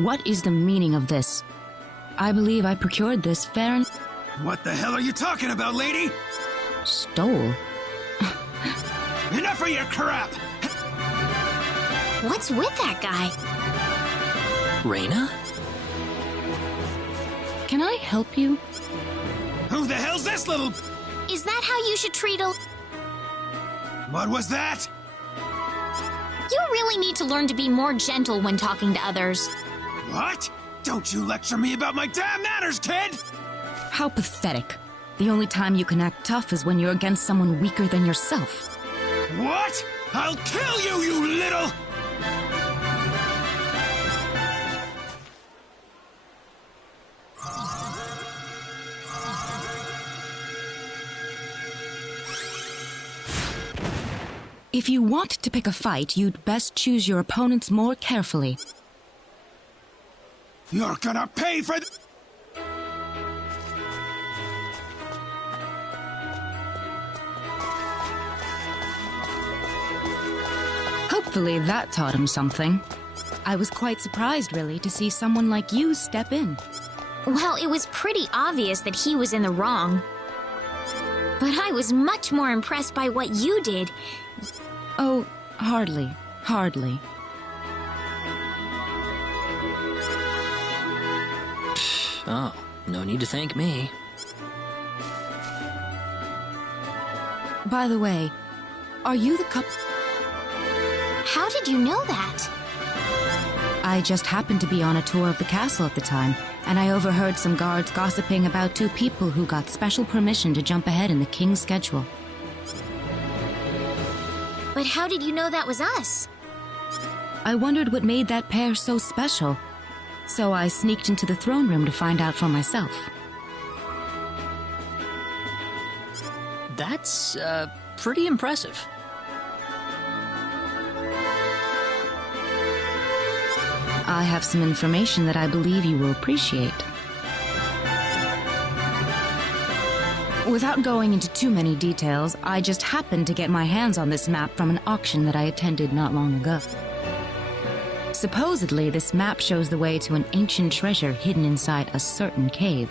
What is the meaning of this? I believe I procured this fair and... What the hell are you talking about, lady? Stole? Enough of your crap! What's with that guy? Rena? Can I help you? Who the hell's this little... Is that how you should treat a... What was that? You really need to learn to be more gentle when talking to others. What? Don't you lecture me about my damn manners, kid! How pathetic. The only time you can act tough is when you're against someone weaker than yourself. What? I'll kill you, you little... If you want to pick a fight, you'd best choose your opponents more carefully. You're gonna pay for th- Hopefully that taught him something. I was quite surprised, really, to see someone like you step in. Well, it was pretty obvious that he was in the wrong. But I was much more impressed by what you did. Oh, hardly. Hardly. Oh, no need to thank me. By the way, are you the couple? How did you know that? I just happened to be on a tour of the castle at the time, and I overheard some guards gossiping about two people who got special permission to jump ahead in the king's schedule. But how did you know that was us? I wondered what made that pair so special, so I sneaked into the throne room to find out for myself. That's, pretty impressive. I have some information that I believe you will appreciate. Without going into too many details, I just happened to get my hands on this map from an auction that I attended not long ago. Supposedly, this map shows the way to an ancient treasure hidden inside a certain cave.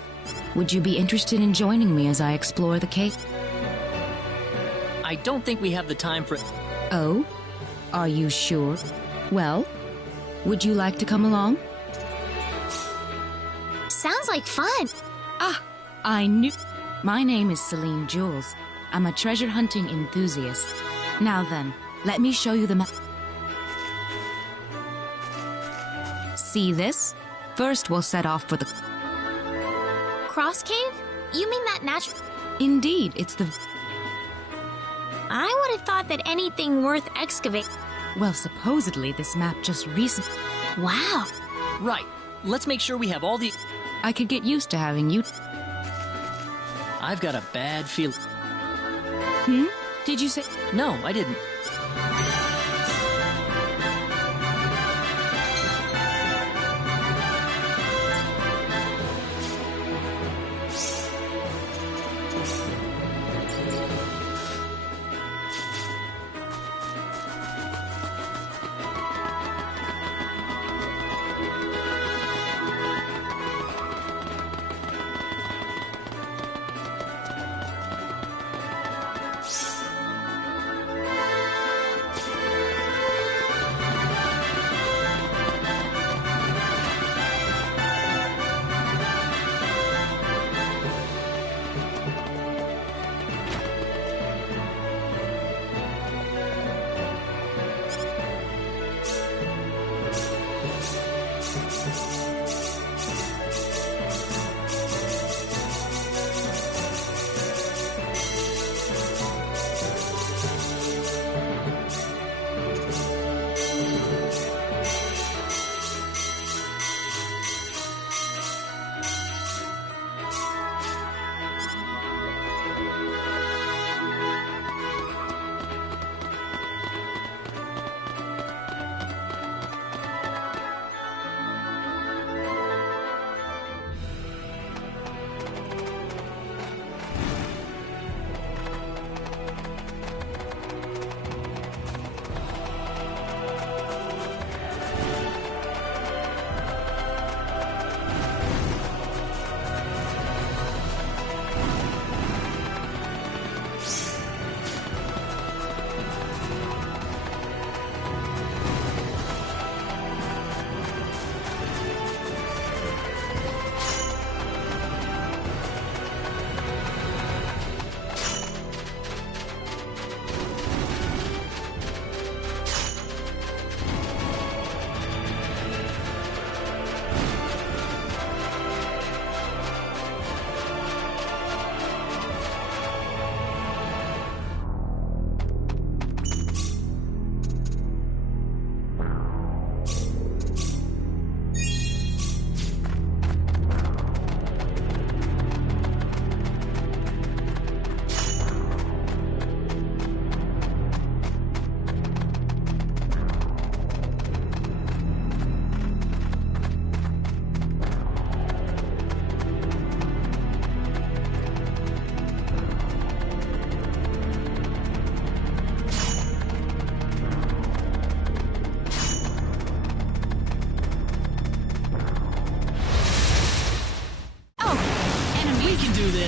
Would you be interested in joining me as I explore the cave? I don't think we have the time for... Oh? Are you sure? Well, would you like to come along? Sounds like fun. Ah, I knew... My name is Celine Jules. I'm a treasure hunting enthusiast. Now then, let me show you the map. See this? First, we'll set off for the... Cross cave? You mean that natural... Indeed, it's the... I would have thought that anything worth excavating... Well, supposedly this map just recently... Wow. Right. Let's make sure we have all the... I could get used to having you... I've got a bad feeling... Did you say... No, I didn't.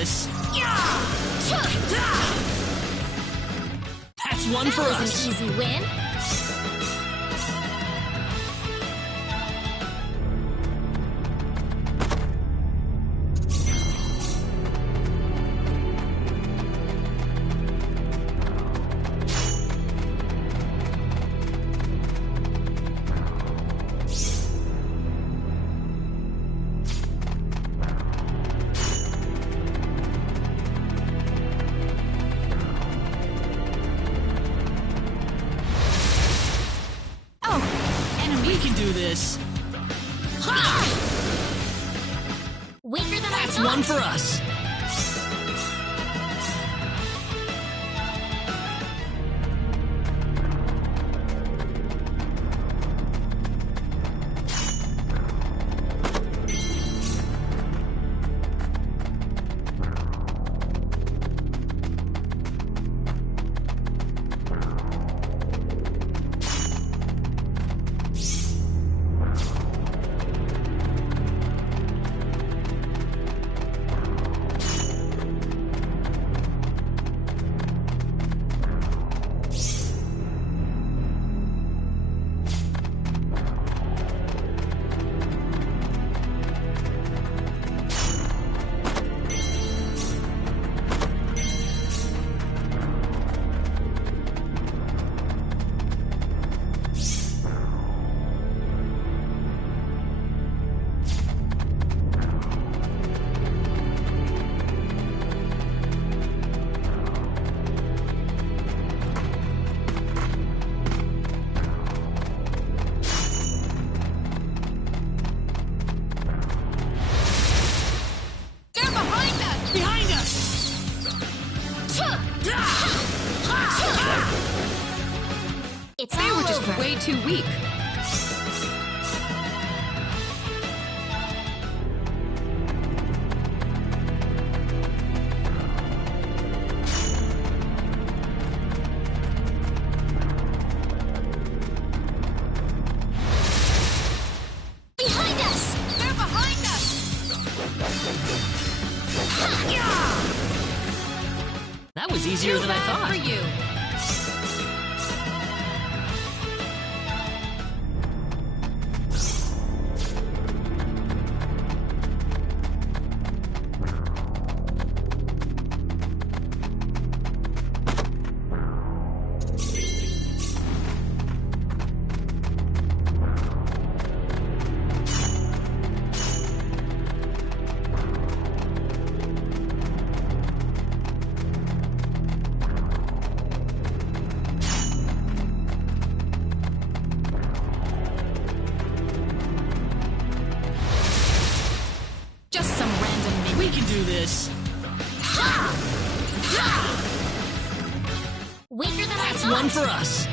this. That's one for That was us. an easy win. We can do this. Weaker than I That's thought. one for us. Behind us! It's They all were just over. way too weak. Behind us! They're behind us! That was easier than I thought. For you. Just some random minion. We can do this. Weaker than That's I thought. one for us.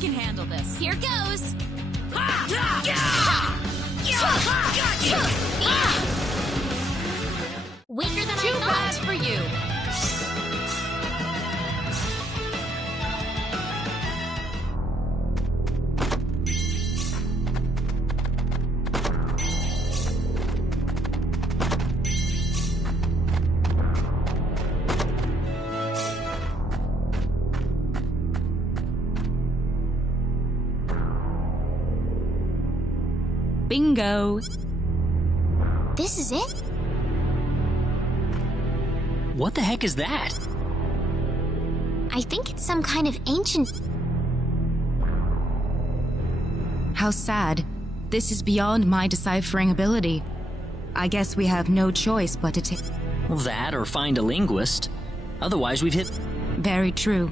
can handle this. Here goes! Weaker than Too I bad thought! for you. Bingo. This is it? What the heck is that? I think it's some kind of ancient... How sad. This is beyond my deciphering ability. I guess we have no choice but to take... Well, that or find a linguist. Otherwise, we've hit... Very true.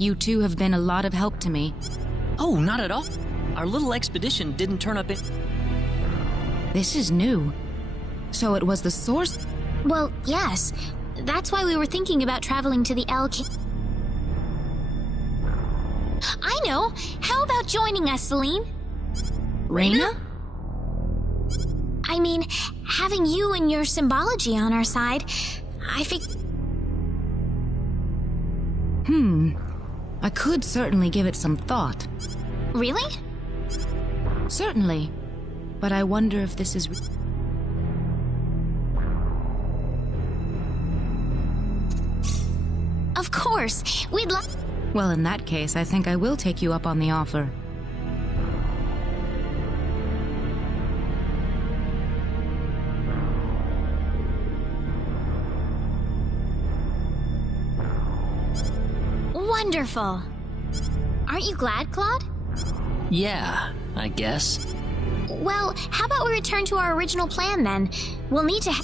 You two have been a lot of help to me. Oh, not at all. Our little expedition didn't turn up in... This is new. So it was the source... Well, yes. That's why we were thinking about traveling to the I know! How about joining us, Celine? Rena? I mean, having you and your symbology on our side, I think... I could certainly give it some thought. Really? Certainly. But I wonder if this is... Of course! We'd love... Well, in that case, I think I will take you up on the offer. Wonderful! Aren't you glad, Claude? Yeah, I guess. Well, how about we return to our original plan, then? We'll need to...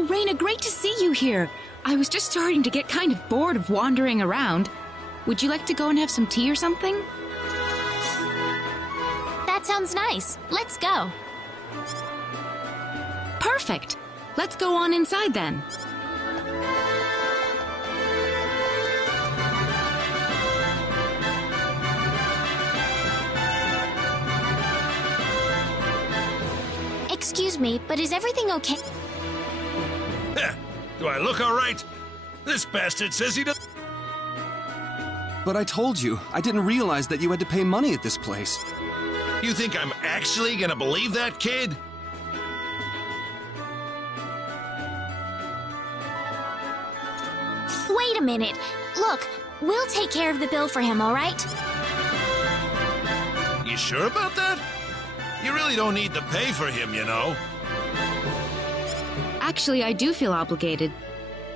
Oh, Rena, great to see you here. I was just starting to get kind of bored of wandering around. Would you like to go and have some tea or something? That sounds nice. Let's go. Perfect. Let's go on inside then. Excuse me, but is everything okay? Do I look all right? This bastard says he does. But I told you, I didn't realize that you had to pay money at this place. You think I'm actually gonna believe that, kid? Wait a minute. Look, we'll take care of the bill for him, all right? You sure about that? You really don't need to pay for him, you know. Actually, I do feel obligated.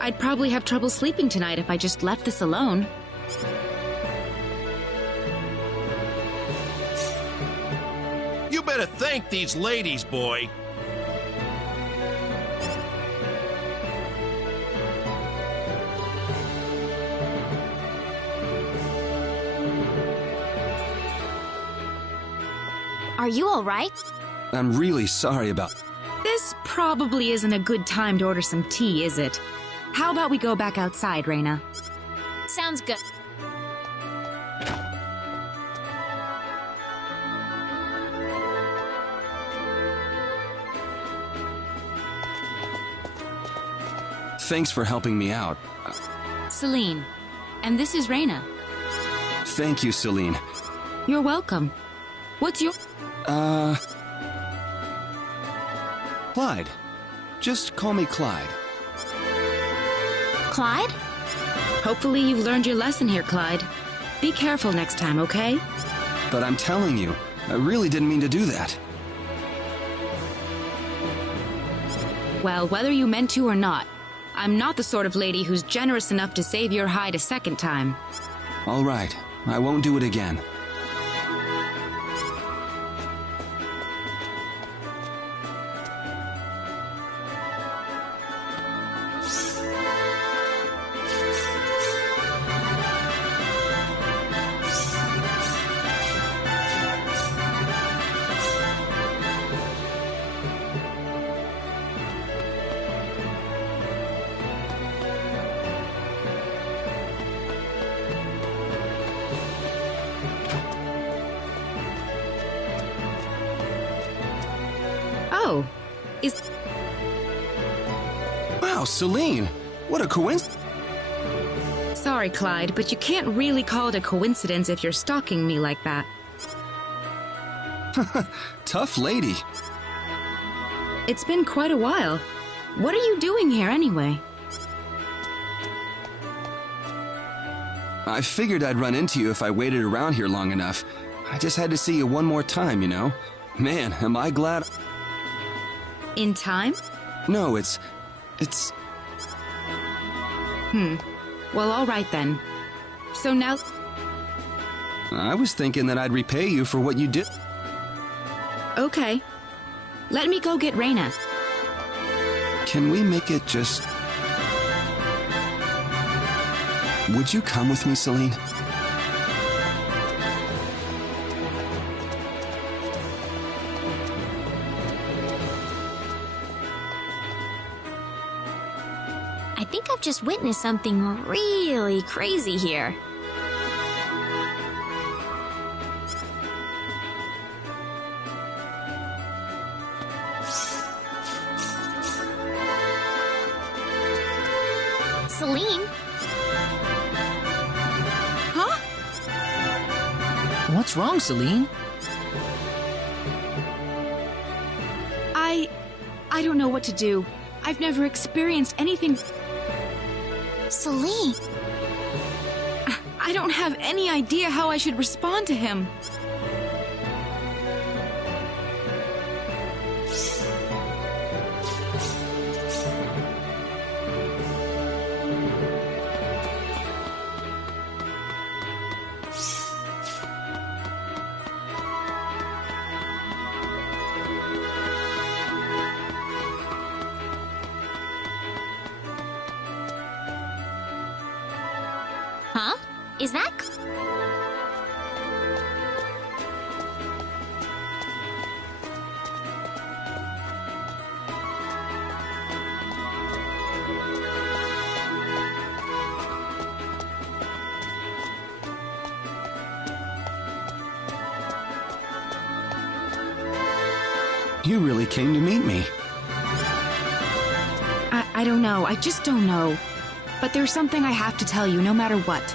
I'd probably have trouble sleeping tonight if I just left this alone. You better thank these ladies, boy. Are you all right? I'm really sorry about... This probably isn't a good time to order some tea, is it? How about we go back outside, Rena? Sounds good. Thanks for helping me out. Celine. And this is Rena. Thank you, Celine. You're welcome. What's your... Clyde. Just call me Clyde. Clyde? Hopefully you've learned your lesson here, Clyde. Be careful next time, okay? But I'm telling you, I really didn't mean to do that. Well, whether you meant to or not, I'm not the sort of lady who's generous enough to save your hide a second time. All right, I won't do it again. Oh, is... Wow, Celine! What a coincidence! Sorry, Clyde, but you can't really call it a coincidence if you're stalking me like that. Tough lady. It's been quite a while. What are you doing here anyway? I figured I'd run into you if I waited around here long enough. I just had to see you one more time, you know? Man, am I glad... In time? No, it's... Well, all right then. So now... I was thinking that I'd repay you for what you did. Okay. Let me go get Rena. Can we make it just... Would you come with me, Celine? I think I've just witnessed something really crazy here. Celine? Huh? What's wrong, Celine? I don't know what to do. I've never experienced anything... Celine? I don't have any idea how I should respond to him. Is that... You really came to meet me. I don't know. I just don't know. But there's something I have to tell you, no matter what.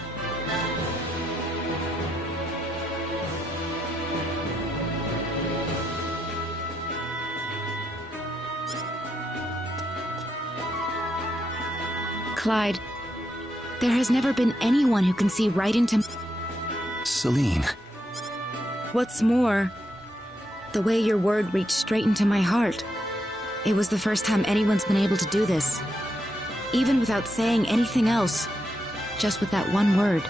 Clyde, there has never been anyone who can see right into... Celine. What's more, the way your word reached straight into my heart. It was the first time anyone's been able to do this. Even without saying anything else. Just with that one word.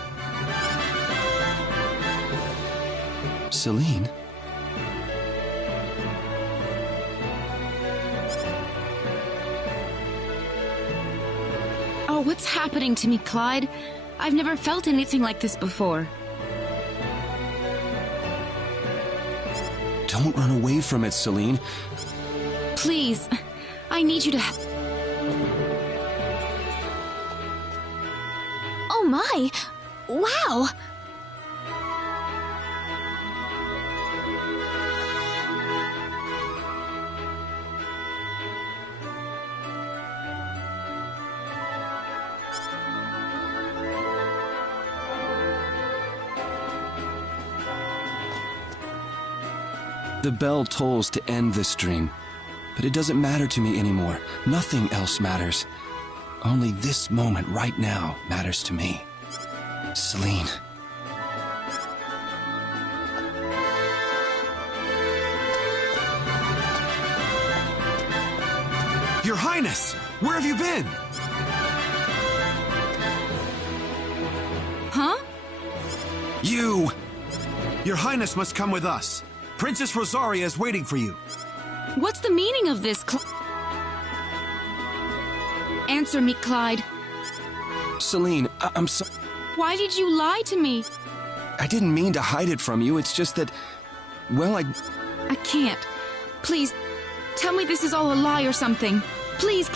Celine? Oh, what's happening to me, Clyde? I've never felt anything like this before. Don't run away from it, Celine. Please, I need you to... Oh my! Wow! The bell tolls to end this dream. But it doesn't matter to me anymore. Nothing else matters. Only this moment right now matters to me. Celine. Your Highness! Where have you been? Huh? You! Your Highness must come with us. Princess Rosaria is waiting for you. What's the meaning of this, Answer me, Clyde. Celine, I'm so... Why did you lie to me? I didn't mean to hide it from you. It's just that... Well, I can't. Please, tell me this is all a lie or something. Please.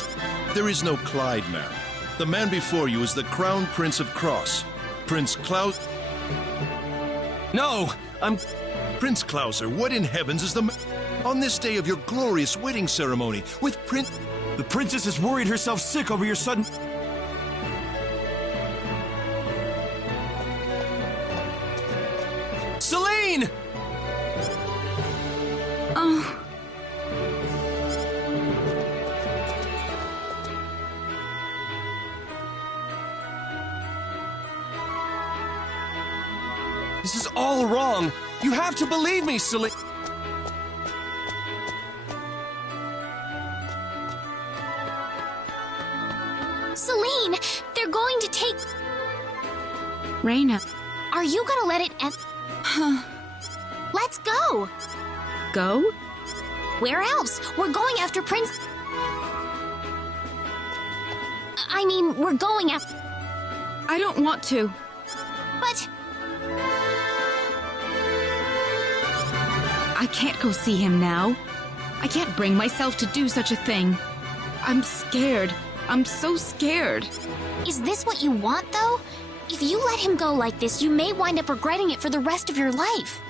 There is no Clyde, ma'am. The man before you is the Crown Prince of Cross. Prince Klaus... No! Prince Klauser, what in heavens is the... On this day of your glorious wedding ceremony, with The princess has worried herself sick over your sudden... Celine! Oh. This is all wrong. You have to believe me, Celine. Celine! They're going to take... Rena. Are you gonna let it end? Let's go! Go? Where else? We're going after Prince... I mean, we're going after... I don't want to. But... I can't go see him now. I can't bring myself to do such a thing. I'm scared. I'm so scared. Is this what you want, though? If you let him go like this, you may wind up regretting it for the rest of your life.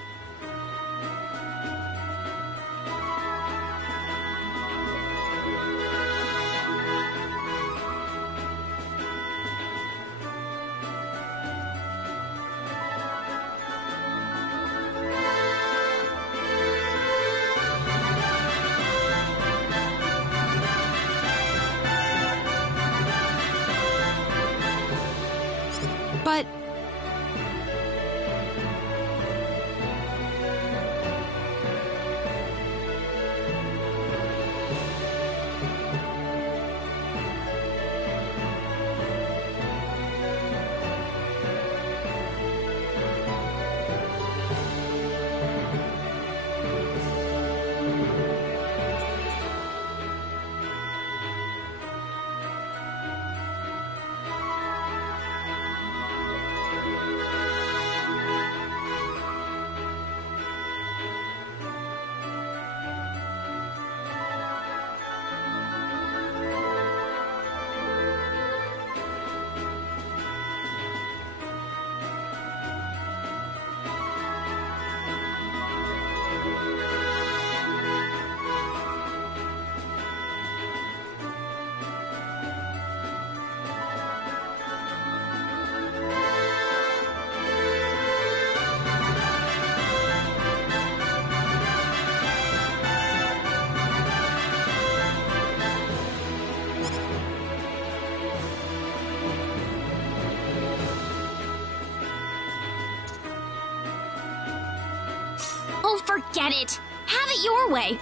But... Forget it! Have it your way!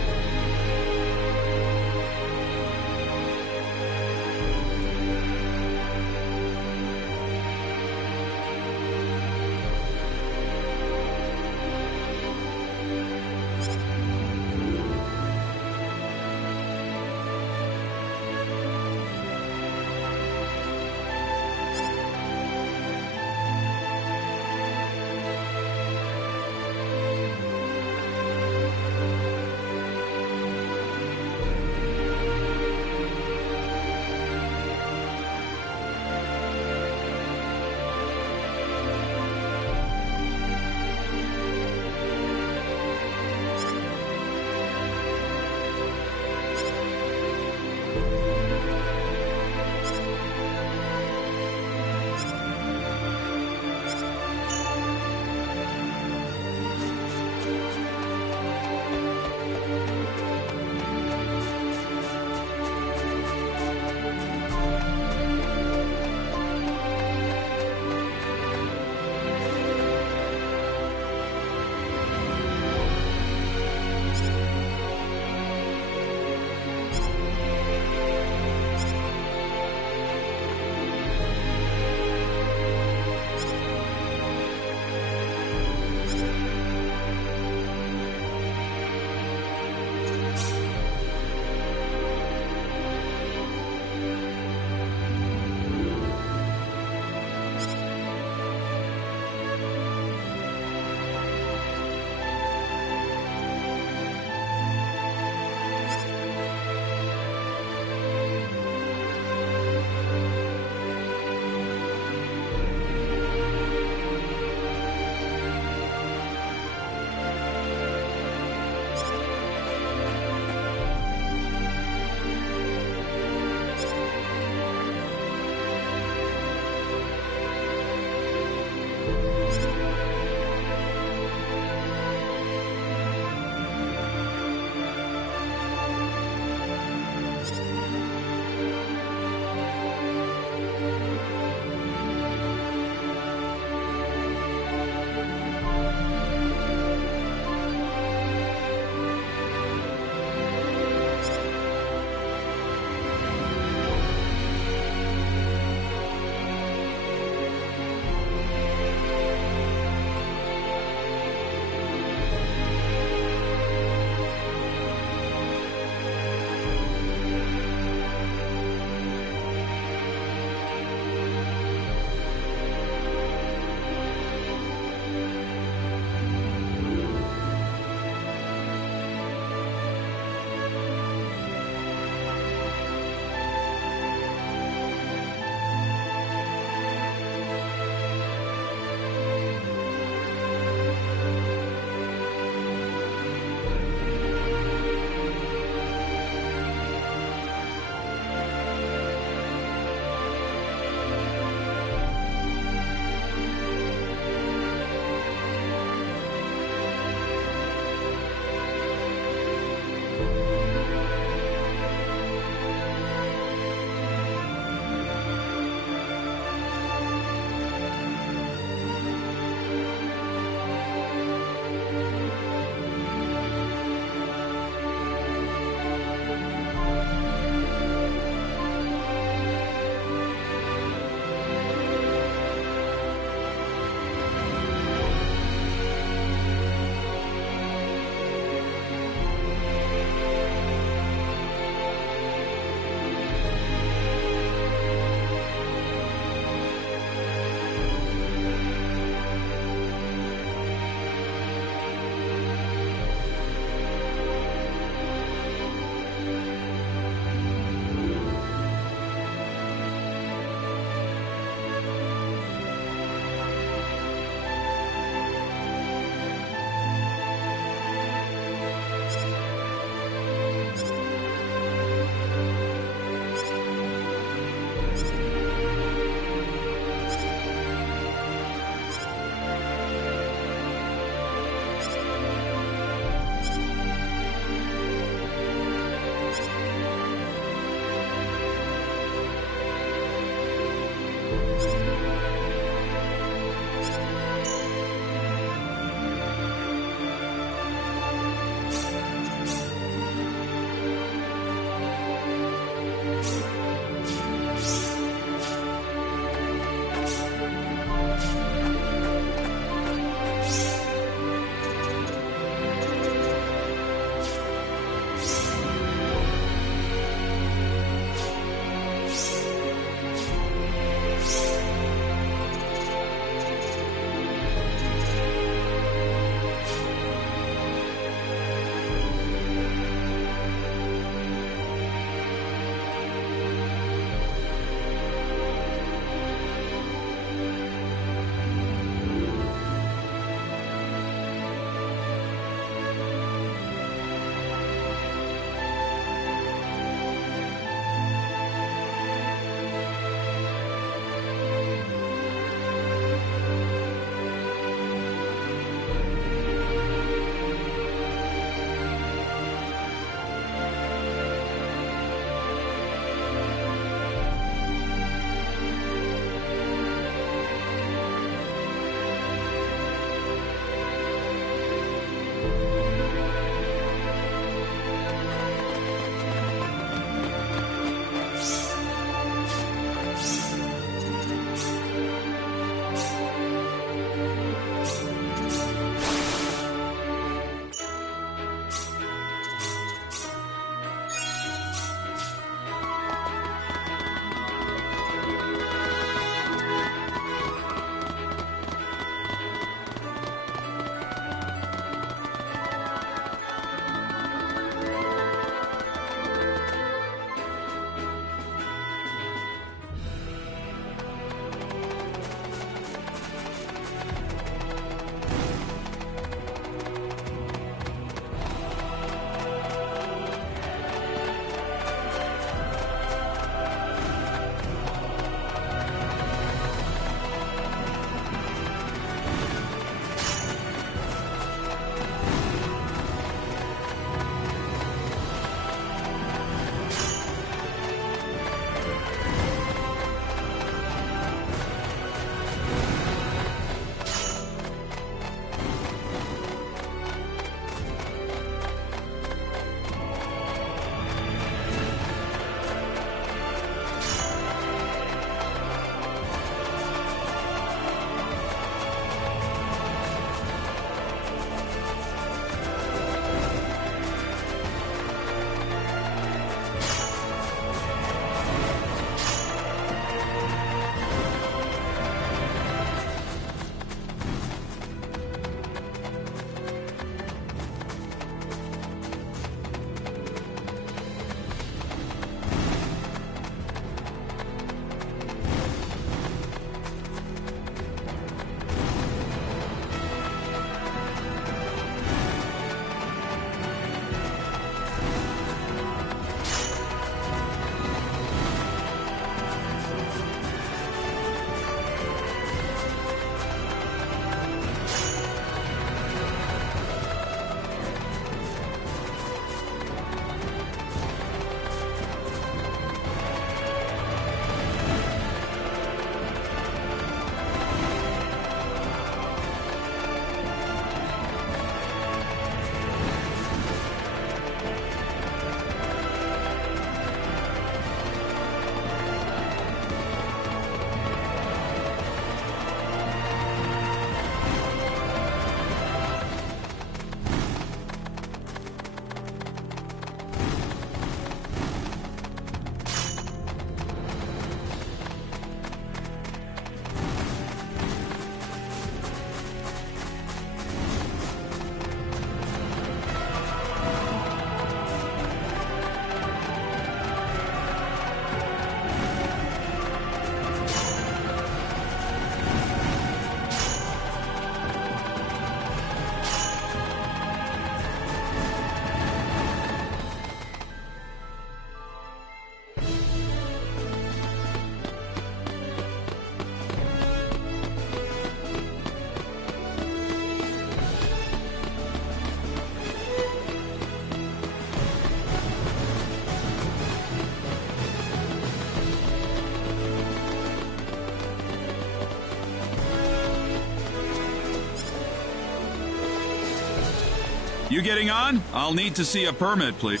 You getting on? I'll need to see a permit, please.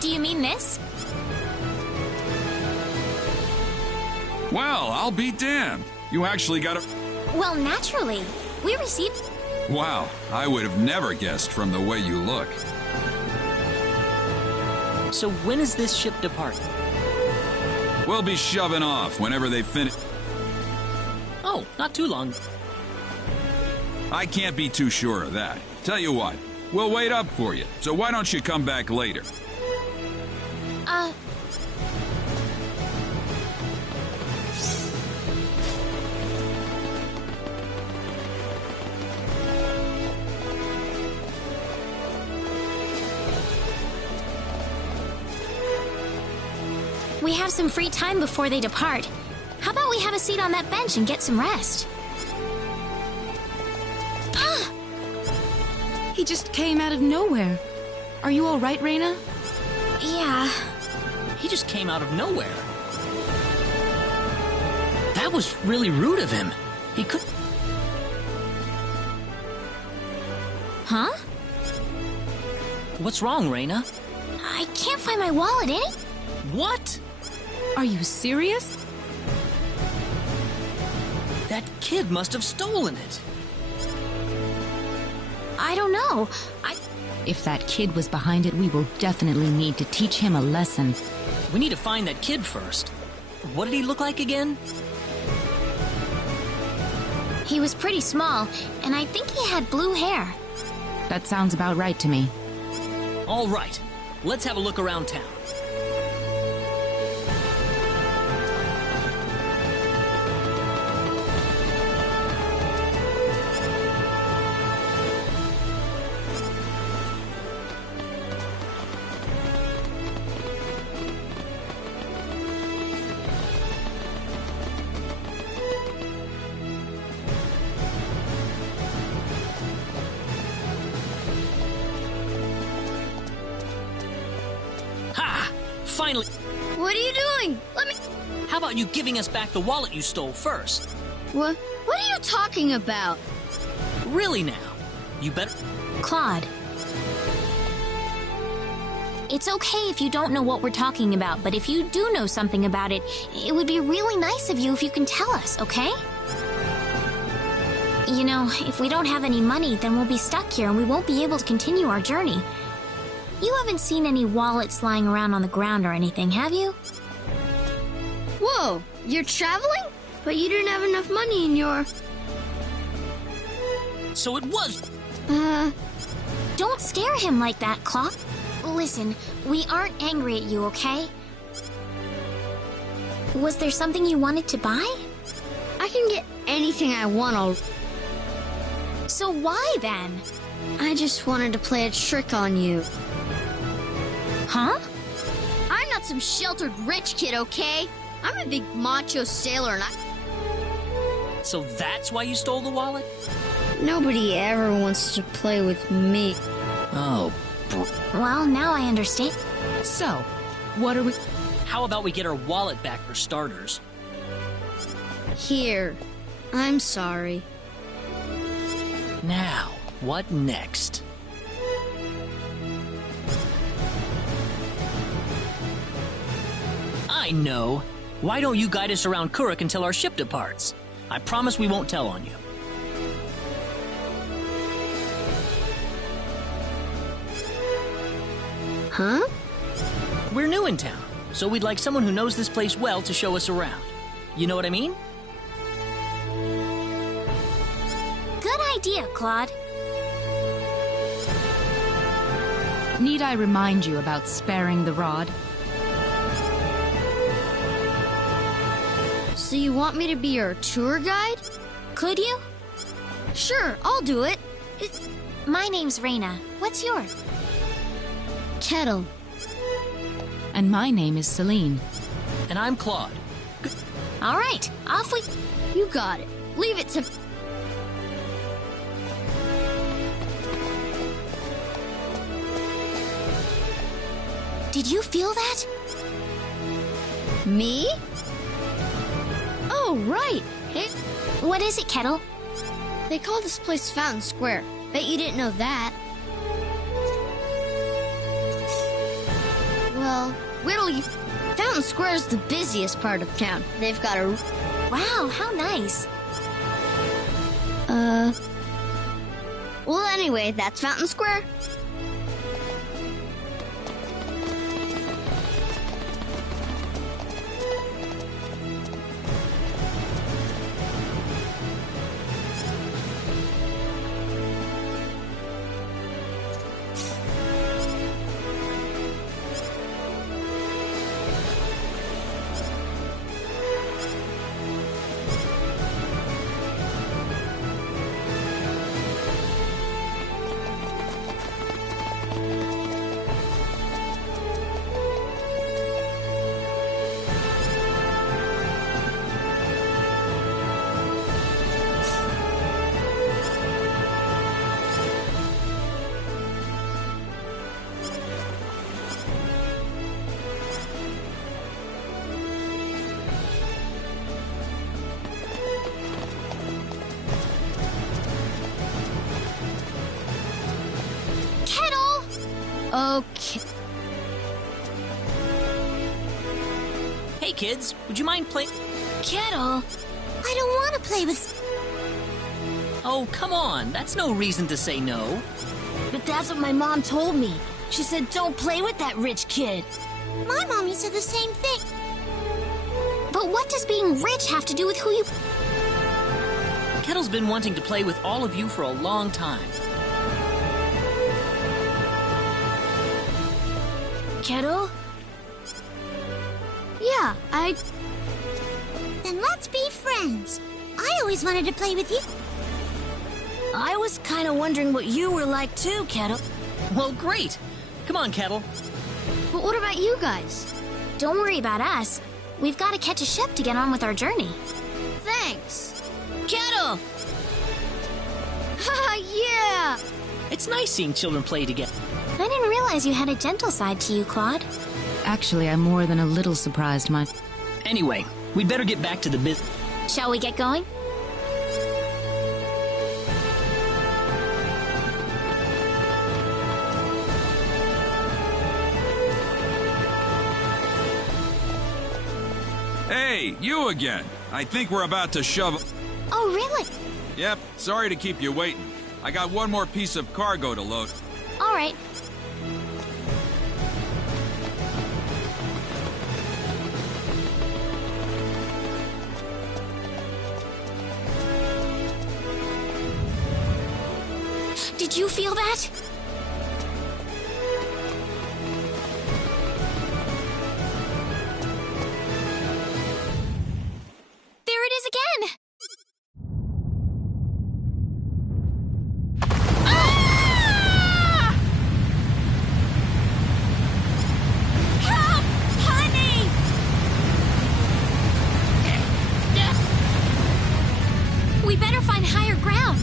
Do you mean this? Well, I'll be damned. You actually got a... Well, naturally. We received... Wow, I would have never guessed from the way you look. So when is this ship departing? We'll be shoving off whenever they finish. Oh, not too long. I can't be too sure of that. Tell you what, we'll wait up for you. So why don't you come back later? We have some free time before they depart. How about we have a seat on that bench and get some rest? He just came out of nowhere. Are you all right, Rena? Yeah. He just came out of nowhere. That was really rude of him. He could... Huh? What's wrong, Rena? I can't find my wallet, eh? What? Are you serious? That kid must have stolen it. I don't know. If that kid was behind it, we will definitely need to teach him a lesson. We need to find that kid first. What did he look like again? He was pretty small, and I think he had blue hair. That sounds about right to me. All right, let's have a look around town. Finally! What are you doing? Let me... How about you giving us back the wallet you stole first? What are you talking about? Really now? You better... Claude. It's okay if you don't know what we're talking about, but if you do know something about it, it would be really nice of you if you can tell us, okay? You know, if we don't have any money, then we'll be stuck here and we won't be able to continue our journey. You haven't seen any wallets lying around on the ground or anything, have you? Whoa, you're traveling? But you didn't have enough money in your... So it was... Don't scare him like that, Claude. Listen, we aren't angry at you, okay? Was there something you wanted to buy? I can get anything I want. So why then? I just wanted to play a trick on you. Huh? I'm not some sheltered rich kid, okay? I'm a big macho sailor and So that's why you stole the wallet? Nobody ever wants to play with me. Oh, well, now I understand. So, what are we... How about we get our wallet back for starters? Here. I'm sorry. Now, what next? I know. Why don't you guide us around Kuruk until our ship departs? I promise we won't tell on you. Huh? We're new in town, so we'd like someone who knows this place well to show us around. You know what I mean? Good idea, Claude. Need I remind you about sparing the rod? So you want me to be your tour guide? Could you? Sure, I'll do it. My name's Rena. What's yours? Kettle. And my name is Celine. And I'm Claude. All right, off we... You got it. Leave it to... Did you feel that? Me? Oh, right. Hey, what is it, Kettle? They call this place Fountain Square. Bet you didn't know that. Well, Whittle, Fountain Square is the busiest part of town. They've got a... Wow, how nice. Well, anyway, that's Fountain Square. Okay. Hey kids, would you mind playing? Kettle, I don't want to play with... Oh, come on, that's no reason to say no. But that's what my mom told me. She said don't play with that rich kid. My mommy said the same thing. But what does being rich have to do with who you... Kettle's been wanting to play with all of you for a long time. Kettle? Yeah, Then let's be friends. I always wanted to play with you. I was kind of wondering what you were like too, Kettle. Well, great. Come on, Kettle. But what about you guys? Don't worry about us. We've got to catch a ship to get on with our journey. Thanks. Kettle! Haha, yeah! It's nice seeing children play together. I didn't realize you had a gentle side to you, Claude. Actually, I'm more than a little surprised Anyway, we'd better get back to the business. Shall we get going? Hey, you again. I think we're about to shove... Oh, really? Yep, sorry to keep you waiting. I got one more piece of cargo to load. All right. Did you feel that? There it is again! Ah! Help! Honey! We better find higher ground.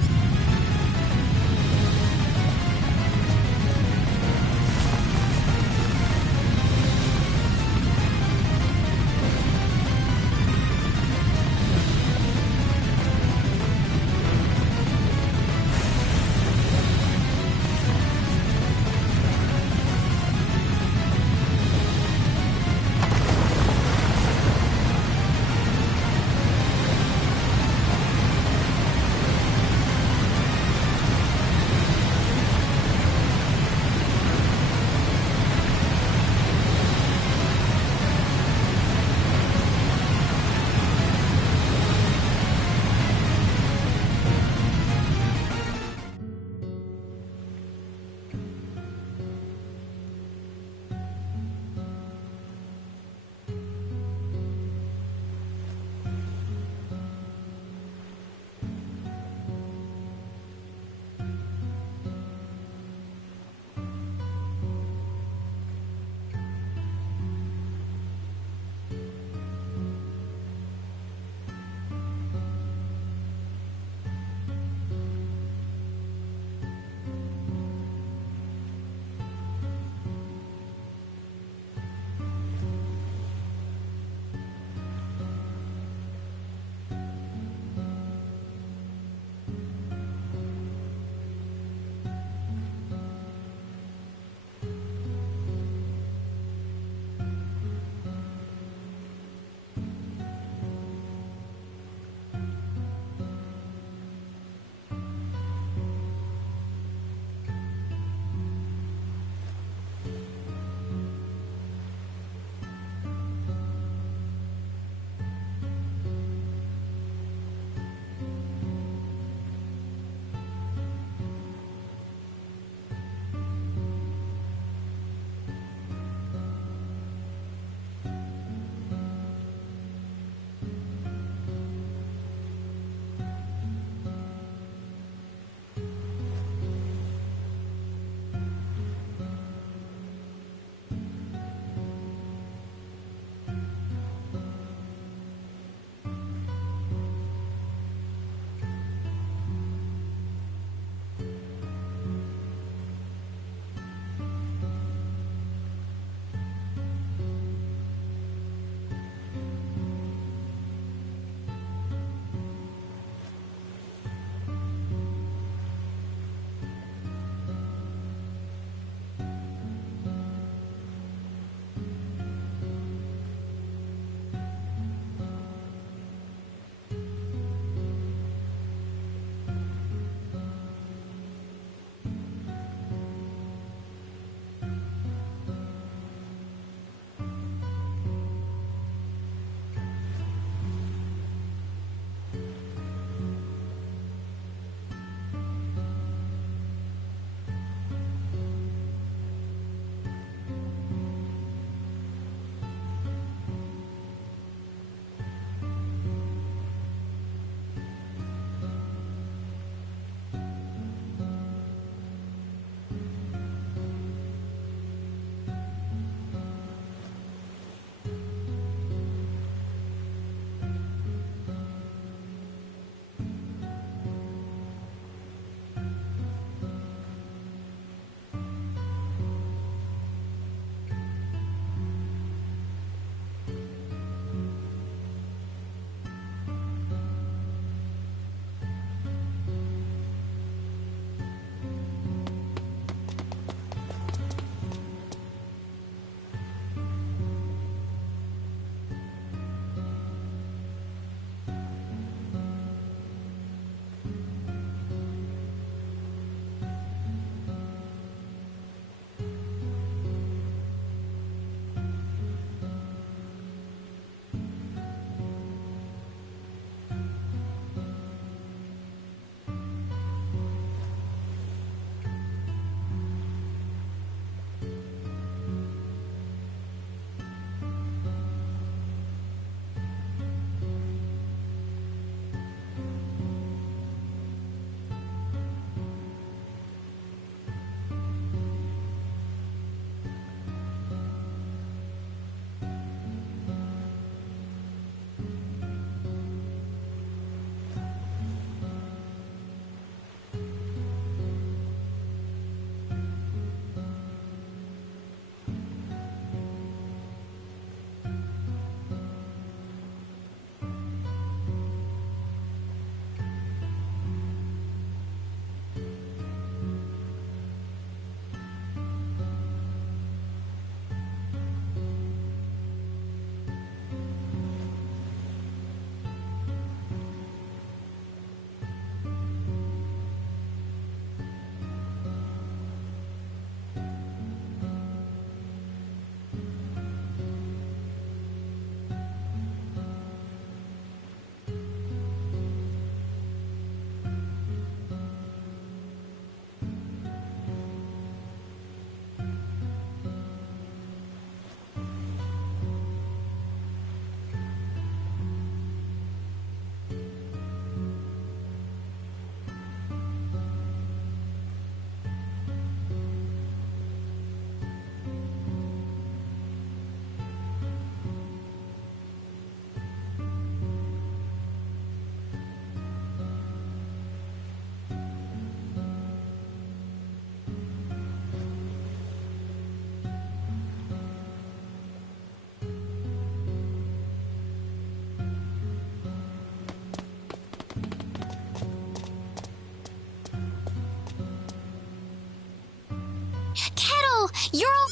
You're all...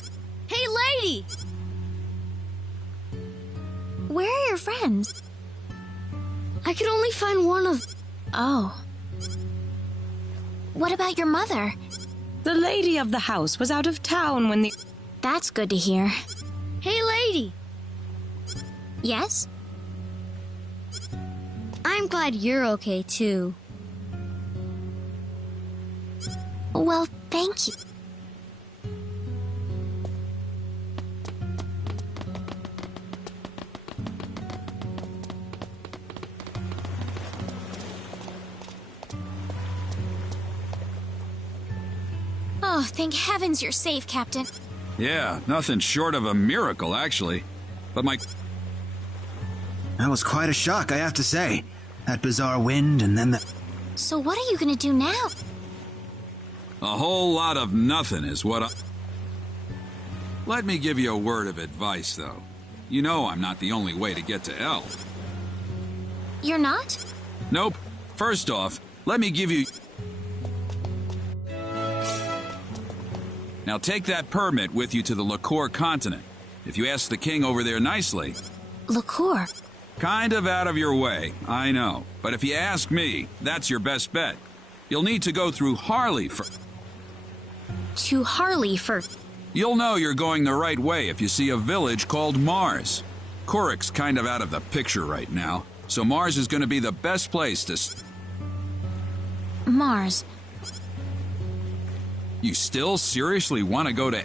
Hey, lady! Where are your friends? I could only find one of... Oh. What about your mother? The lady of the house was out of town when the... That's good to hear. Hey, lady! Yes? I'm glad you're okay, too. Well, thank you. Oh, thank heavens you're safe, Captain. Yeah, nothing short of a miracle, actually. But my... That was quite a shock, I have to say. That bizarre wind and then the... So what are you gonna do now? A whole lot of nothing is what I... Let me give you a word of advice, though. You know I'm not the only way to get to L. You're not? Nope. First off, let me give you... Now take that permit with you to the Liqueur continent. If you ask the king over there nicely... Liqueur? Kind of out of your way, I know. But if you ask me, that's your best bet. You'll need to go through Harley for... To Harley for... You'll know you're going the right way if you see a village called Mars. Kurik's kind of out of the picture right now, so Mars is going to be the best place to... Mars. You still seriously want to go to...